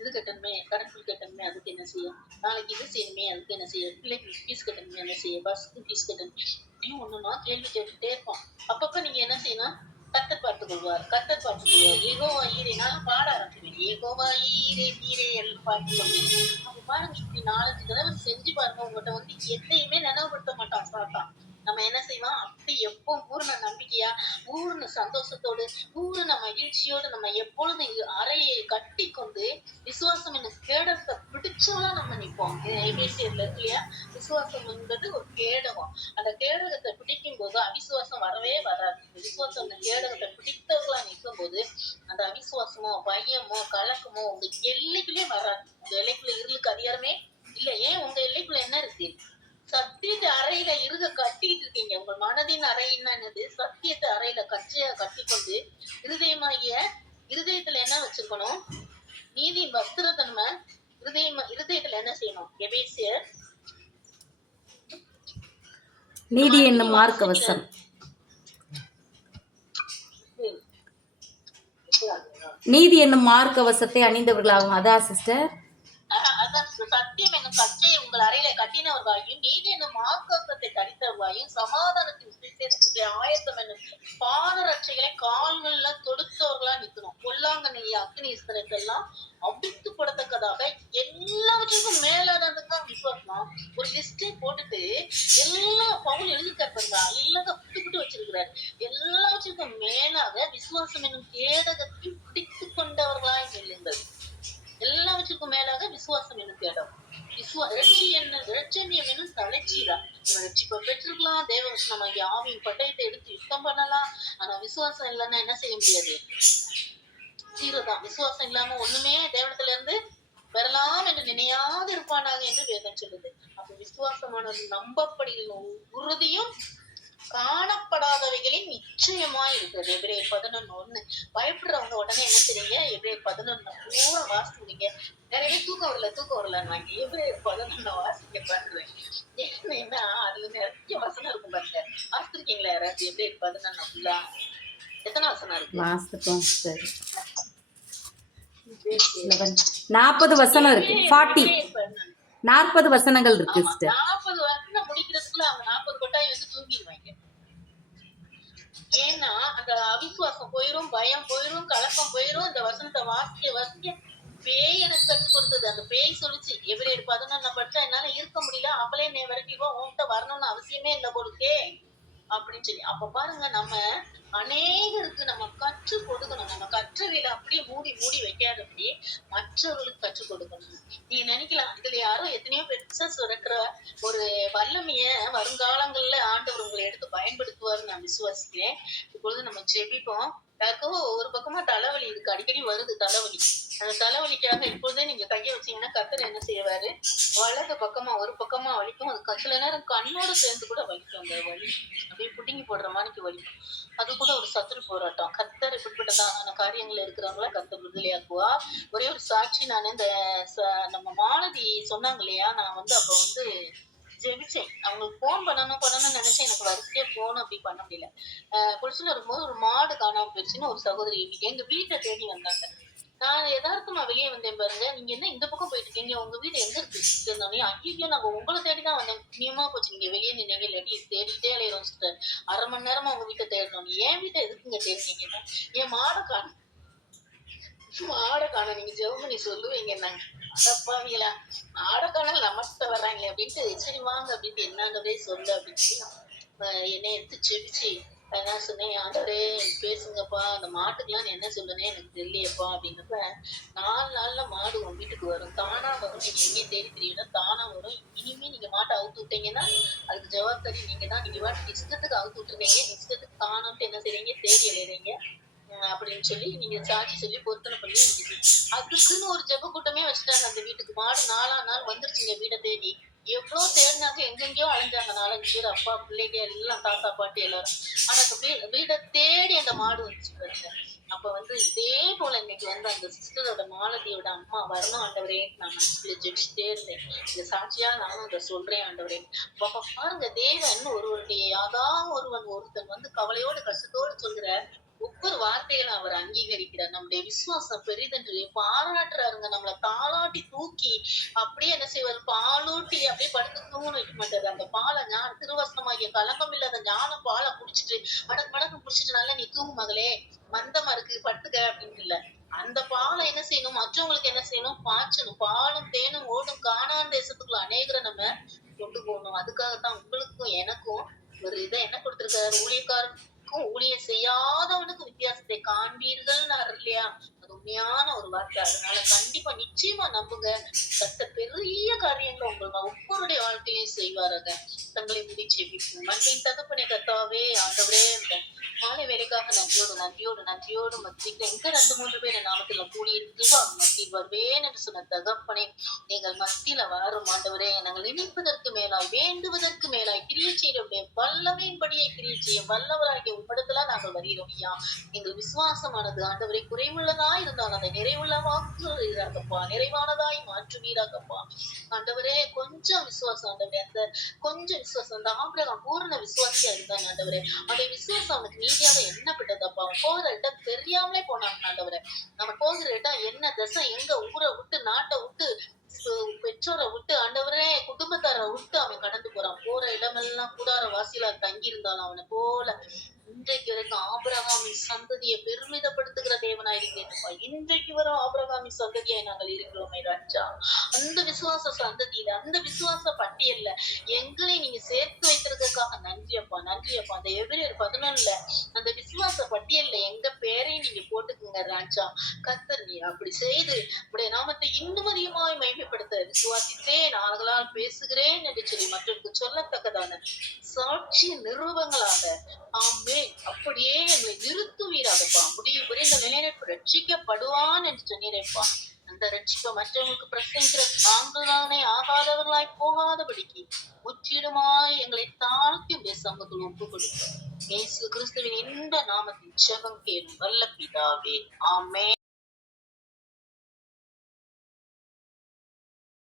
இது கட்டணுமே, கரண்ட் பில் கட்டணுமே அதுக்கு என்ன செய்ய, நாளைக்கு இது செய்யணுமே அதுக்கு என்ன செய்ய, பிள்ளைக்கு ஃபீஸ் கட்டணுமே என்ன செய்ய, பஸ்ஸுக்கு ஃபீஸ் கட்டணும், இப்படியும் ஒண்ணுன்னா கேள்வி கேட்டுட்டே இருப்பான். அப்பப்ப நீங்க என்ன செய்யணும், கர்த்தர் பார்த்துக் கொள்வார், கர்த்தர் பார்த்துக் கொள்வார். ஏகோவா ஈரே, நானும் பாட ஆரம்பிச்சுவேன். ஏகோவா ஈரே நீரே எல்லாம் பார்த்துக் கொள்வீங்க. அப்ப பாருங்க, இப்படி 4-5 தடவை செஞ்சு பாருங்க. உங்கள்கிட்ட வந்து எதையுமே நினைவுபடுத்த மாட்டான் சாத்தான். நம்ம என்ன செய்வோம், அப்படி எப்போ பூர்ண நம்பிக்கையா, பூர்ண சந்தோஷத்தோடு, பூர்ண மகிழ்ச்சியோடு நம்ம எப்பொழுதும் அறையை கட்டி கொண்டு விசுவாசம் என்ன கேடகத்தை பிடிச்சோம்னா நம்ம நிற்போம். எபேசியர்ல இருக்கு இல்லையா, விசுவாசம் என்பது ஒரு கேடகம். அந்த கேடகத்தை பிடிக்கும் போது அவிசுவாசம் வரவே வராது. விசுவாசம் அந்த கேடகத்தை பிடித்தவர்களா நிற்கும் போது அந்த அவிசுவாசமோ பயமோ கலக்கமோ உங்க எல்லைக்குள்ளே வராது. உங்க எல்லைக்குள்ள இருளுக்கு அதிகாரமே இல்ல. ஏன் உங்க எல்லைக்குள்ள என்ன இருக்கு, சத்தியத்தை அறையில இருக கட்டிட்டு இருக்கீங்க. உங்க மனதின் அறைன்னா என்னது, சத்தியத்தை அறையில கச்சையா கட்டி கொண்டு இருதயத்துல என்ன வச்சிருக்கணும், நீதியின் வஸ்திரத்தை நம்ம இருதயத்துல என்ன செய்யணும். எபேசியர் நீதி என்னும் மார்க்கவசம், நீதி என்னும் மார்க்கவசத்தை அணிந்தவர்களாகும். அதான் சிஸ்டர், அதான் சத்தியம் என்னும் கச்சையை உங்கள் அறையில கட்டினவர்களாயும் நீதி என்னும் மார்க்கத்தை தரித்தவர்களாயும் சமாதானத்தின் சுவிசேஷத்துக்கு ஆயத்தம் என்னும் பாதரட்சைகளை கால்கள்ல தொடுத்தவர்களா நிக்கணும். பொல்லாங்கனைய அக்னி ஸ்திரத்தெல்லாம் அவித்து போடத்தக்கதாக எல்லாவற்றுக்கும் மேலானதுதான் விசுவாசம். ஒரு லிஸ்டே போட்டுட்டு எல்லாம் பவுல் எழுதிருக்காரு பாருங்க, எல்லாத்தையும் விட்டு வச்சிருக்கிறாரு. எல்லாவற்றுக்கும் மேலாக விசுவாசம் என்னும் கேடகத்தை பிடித்து கொண்டவர்களாய் சொல்லுங்கள். எல்லாவற்றுக்கும் மேலாக விசுவாசம் என்னும் கேடம். இரட்சணியம் என்னும் தலைச்சீரா. ரட்சிப்பை பெற்றிருக்கலாம், தேவ வசனமாகிய ஆவியின் பட்டயத்தை எடுத்து யுத்தம் பண்ணலாம். ஆனா விசுவாசம் இல்லைன்னா என்ன செய்ய முடியாது, சீரதான். விசுவாசம் இல்லாம ஒண்ணுமே தேவனத்துல இருந்து வரலாம் என்று நினையாது இருப்பானாங்க என்று வேதம் சொல்லுது. அப்ப விசுவாசமானது நம்பப்படுகிற உறுதியும் காணப்படாதவைகளின் நிச்சயமாய் இருக்கிறது. எபிரேயர் 11:1. பயப்படுறவங்க உடனே என்ன செய்றீங்க, எபிரேயர் 11 பூரா வாசிக்கிறீங்க. நிறைய தூக்கம் வரல நாங்க எபிரேயர் 11 வாசிக்க பண்றேன். ஏன்னா அதுல நிறைய வசனம் இருக்கும் பாருங்க. வாசிச்சிருக்கீங்களா யாராச்சும் எபிரேயர் 11 ஃபுல்லா? எத்தனை வசனம் இருக்கு? வாசிப்போம் சிஸ்டர். 40 வசனம் இருக்கு. 40 வசனங்கள் இருக்கு சிஸ்டர். 40 வசனம் முடிக்கிறதுக்குள்ள அவங்க 40 கொட்டாய் வந்து தூங்கிடுவாங்க. ஏன்னா அந்த அவிசுவாசம் போயிரும், பயம் போயிரும், கலக்கம் போயிரும். இந்த வசனத்தை வாசிக்க பேய் எனக்கு கற்றுக் கொடுத்தது. அந்த பேய் சொல்லிச்சு, எபிரேயர் 11 படிச்சா என்னால இருக்க முடியல, அவளே நீ விரட்டிடுவோம், உன்கிட்ட வரணும்னு அவசியமே இல்லை போலுக்கே அப்படின்னு சொல்லி. அப்ப பாருங்க, நம்ம அநேகருக்கு நம்ம கற்றுக் கொடுக்கணும். நம்ம கற்றவையில அப்படியே மூடி வைக்காதபடி மற்றவர்களுக்கு கற்றுக் கொடுக்கணும். நீங்க நினைக்கலாம், இதுல யாரோ எத்தனையோ பெருசா சுரக்கிற ஒரு வல்லமைய வருங்காலங்கள்ல ஆண்டவர் உங்களை எடுத்து பயன்படுத்துவாருன்னு நான் விசுவாசிக்கிறேன். இப்பொழுது நம்ம ஜெபிப்போம். யாருக்கோ ஒரு பக்கமா தலைவலி இருக்கு, அடிக்கடி வருது தலைவலி. அந்த தலைவலிக்காக இப்பொழுதே நீங்க கையை வச்சீங்கன்னா கர்த்தர் என்ன செய்வாரு, வலது பக்கமா ஒரு பக்கமா வலிக்கும். அது சில நேரம் கண்ணோட சேர்ந்து கூட வலிக்கும். அந்த வலி அப்படியே புட்டிங்கி போடுற மாதிரிக்கு வலிக்கும். அது கூட ஒரு சத்துரு போராட்டம். கர்த்தர் இப்படிப்பட்டதான காரியங்கள் இருக்கிறவங்கள கர்த்தர் விடுதலையாக்குவா. ஒரே ஒரு சாட்சி, நான் இந்த நம்ம மாலதி சொன்னாங்க இல்லையா, நான் வந்து அப்ப வந்து ஜெபிச்சேன். அவங்களுக்கு போன் பண்ணணும்னு நினைச்சேன். எனக்கு வரிசையா போன் அப்படி பண்ண முடியல. குளிச்சுட்டு வரும்போது ஒரு மாடு காணாம போயிடுச்சுன்னு ஒரு சகோதரி எங்க வீட்டை தேடி வந்தாங்க. நான் யதார்த்தமா வெளியே வந்தேன் பாருங்க. நீங்க என்ன இந்த பக்கம் போயிட்டு இருக்கீங்க, உங்க வீடு எங்க இருக்கு இருந்தோடனே, ஐயோ நாங்க உங்களை தேடிதான் வந்தேன். புண்ணியமா போச்சு நீங்க வெளியே நின்னீங்க, இல்லாட்டி தேடிக்கிட்டே அலையிறோம் சிஸ்டர். 1/2 மணி நேரமா உங்க வீட்டை தேடணும். என் வீட்டை எதுக்குங்க தேடினீங்கன்னா, என் மாடை காணும் நீங்க ஜெபம் பண்ணி சொல்லுவீங்க. நாங்க அடப்பாவீங்களா, ஆடக்கானல் நம்மகிட்ட வர்றாங்களே அப்படின்ட்டு, சரி வாங்க அப்படின்ட்டு என்னன்றதே சொல்லு அப்படின்னு என்னை எடுத்து செபிச்சு நான் சொன்னேன், ஆண்டவரே பேசுங்கப்பா, அந்த மாட்டுக்கெல்லாம் நீ என்ன சொல்லுனே எனக்கு தெரியலையப்பா அப்படின்னப்ப, 4 நாள்ல மாடு உங்க வீட்டுக்கு வரும், தானா வரும். நீங்க எங்கேயும் தேடி தெரியும்னா தானா வரும். இனிமே நீங்க மாட்டை அவுத்து விட்டீங்கன்னா அதுக்கு ஜவாப்தாரி நீங்க தான். நீங்க வாட்டி இஷ்டத்துக்கு அவுத்து விட்டுருந்தீங்க, இஷ்டத்துக்கு காணாமட்டு என்ன செய்றீங்க, தேடி எழுறீங்க அப்படின்னு சொல்லி நீங்க சாட்சி சொல்லி பொருத்தனை பண்ணி அதுக்குன்னு ஒரு ஜெப கூட்டமே வச்சுட்டாங்க. அந்த வீட்டுக்கு மாடு 4ஆம் நாள் வந்துருச்சுங்க வீடை தேடி. எவ்வளவு தேடினாங்க, எங்கெங்கேயோ அலைஞ்சாங்க 4, 5 பேர், அப்பா, பிள்ளைங்க எல்லாம், தாத்தா, பாட்டி எல்லாரும். ஆனா அந்த வீட தேடி அந்த மாடு வந்துச்சு பாருங்க. அப்ப இதே போல இன்னைக்கு அந்த சிஸ்டரோட மாலதியோட அம்மா வரணும் ஆண்டவரே, நான் மனசுக்குள்ள ஜெபிச்சுட்டே இருந்தேன். இந்த சாட்சியா நானும் இத சொல்றேன் ஆண்டவரே. அப்ப பாருங்க, தேவன் ஒருவருடைய ஒருத்தன் கவலையோடு கஷ்டத்தோடு சொல்கிற ஒவ்வொரு வார்த்தைகளை அவர் அங்கீகரிக்கிறார். நம்முடைய விசுவாசம் பெரிதென்று பாராட்டுறாருங்க. நம்மள தாளாட்டி தூக்கி அப்படியே என்ன செய்வாரு, பாலூட்டி அப்படியே படுத்து தூங்க வைக்க மாட்டாரு. அந்த பாலை திருவசனமாகிய கலங்கம் இல்லாத ஞான பாலை குடிச்சிட்டு மடக்கு மடக்கு குடிச்சிட்டு நல்லா நீ தூங்கு மகளே, மந்தமா இருக்கு படுத்துக்க அப்படின்னு இல்ல. அந்த பாலை என்ன செய்யணும், மற்றவங்களுக்கு என்ன செய்யணும், பாய்ச்சணும். பாலும் தேனும் ஓடும் கானான் தேசத்துக்குள்ள அநேகரை நம்ம கொண்டு போகணும். அதுக்காகத்தான் உங்களுக்கும் எனக்கும் ஒரு இதை என்ன கொடுத்திருக்காரு, ஊழியக்காரருக்கும் ஊழியம் செய்யாதவனுக்கு வித்தியாசத்தை காண்பீர்கள் இல்லையா? அது உண்மையான ஒரு வார்த்தை. அதனால கண்டிப்பா நிச்சயமா நம்புங்க, கர்த்தர் பெரிய காரியங்களை ஒவ்வொருடைய வாழ்க்கையிலையும் செய்வாருங்க. தங்களை முடி ஜெபிப்போம். மண்ணின் தகப்பனே கர்த்தாவே, ஆண்டவரே, இந்த மாலை வேலைக்காக நன்றியோடு மத்தியில் எங்க 2, 3 பேர் நாமத்துல கூடி இருக்கீங்களோ அவங்க மத்தியில் வருவேன் என்று சொன்ன தகப்பனே, நீங்கள் மத்தியில வாரும் ஆண்டவரே. நாங்கள் நினைப்பதற்கு மேலாய், வேண்டுவதற்கு மேலாய் கிரியை செய்ய வல்லமையின்படியே கிரியை செய்ய வல்லவராகிய உம்மிடத்துல நாங்கள் வருகிறோம் ஐயா. எங்கள் விசுவாசமானது ஆண்டவரை குறைவுள்ளதா இருந்தால் அதை நிறைவுள்ளவாக்குவீராகப்பா, நிறைவானதாய் மாற்றுவீராகப்பா. ஆண்டவரே, கொஞ்சம் விசுவாசம் ஆண்டவரே, அந்த கொஞ்சம் விசுவாசம், அந்த ஆபிரகாம் பூரண விசுவாசியா இருந்தாங்க ஆண்டவரே. அந்த விசுவாசம் அவனுக்கு நீதியாக எண்ணப்பட்டதப்பா. அவன் போகிற இடம் தெரியாமலே போனாங்க ஆண்டவரே. நம்ம போகிற இடம் என்ன திசை, எங்க ஊரை விட்டு, நாட்டை விட்டு, பெற்றோரை விட்டு, ஆண்டவரே, குடும்பத்தாரை விட்டு அவன் கடந்து போறான். போற இடமெல்லாம் கூடார வாசியில தங்கி இருந்தாலும் அவனை போல இன்றைக்கு வரைக்கும் ஆபிரகாமின் சந்ததியை பெருமிதப்படுத்துகிற தேவனாயிருக்கேன்ப்பா. இன்றைக்கு வரும் ஆபிரகாமின் சந்ததியாய் நாங்கள் இருக்கிறோமே ராஜா. அந்த விசுவாச சந்ததியில, அந்த விசுவாச பட்டியல்ல எங்களை நீங்க சேர்த்து வைத்திருக்கிறதுக்காக நன்றியப்பா. அந்த எபிரேயர் 11 அந்த விசுவாச பட்டியல்ல எங்க பேரையும் நீங்க போட்டுக்குங்க ராஜா. கர்த்தர் நீ அப்படி செய்து உடைய நாமத்தை இன்னும் அதிகமாய் மகிமைப்படுத்த விசுவாசித்தேன், ஆள்களால் பேசுகிறேன் என்று சொல்லி மற்றவருக்கு சொல்லத்தக்கதான சாட்சி நிறுவங்களாக ஆமே அப்படியே எங்களை நிறுத்துவீராகப்பா. முடிவு புரிந்த நிலையிற்கு ரட்சிக்கப்படுவான் என்று சொன்னீரப்பா. அந்த ரட்சிப்பை மற்றவங்களுக்கு பிரசங்கிற நாங்கள் தானே ஆகாதவர்களாய் போகாதபடிக்கு முற்றிலுமாய் எங்களை தாழ்த்தி உடைய சமூகத்தில் ஒப்புக் கொடுக்கிறோம். இயேசு கிறிஸ்துவின் இந்த நாமத்தின் ஜெபம் கேளும் வல்ல பிதாவே, ஆமென்.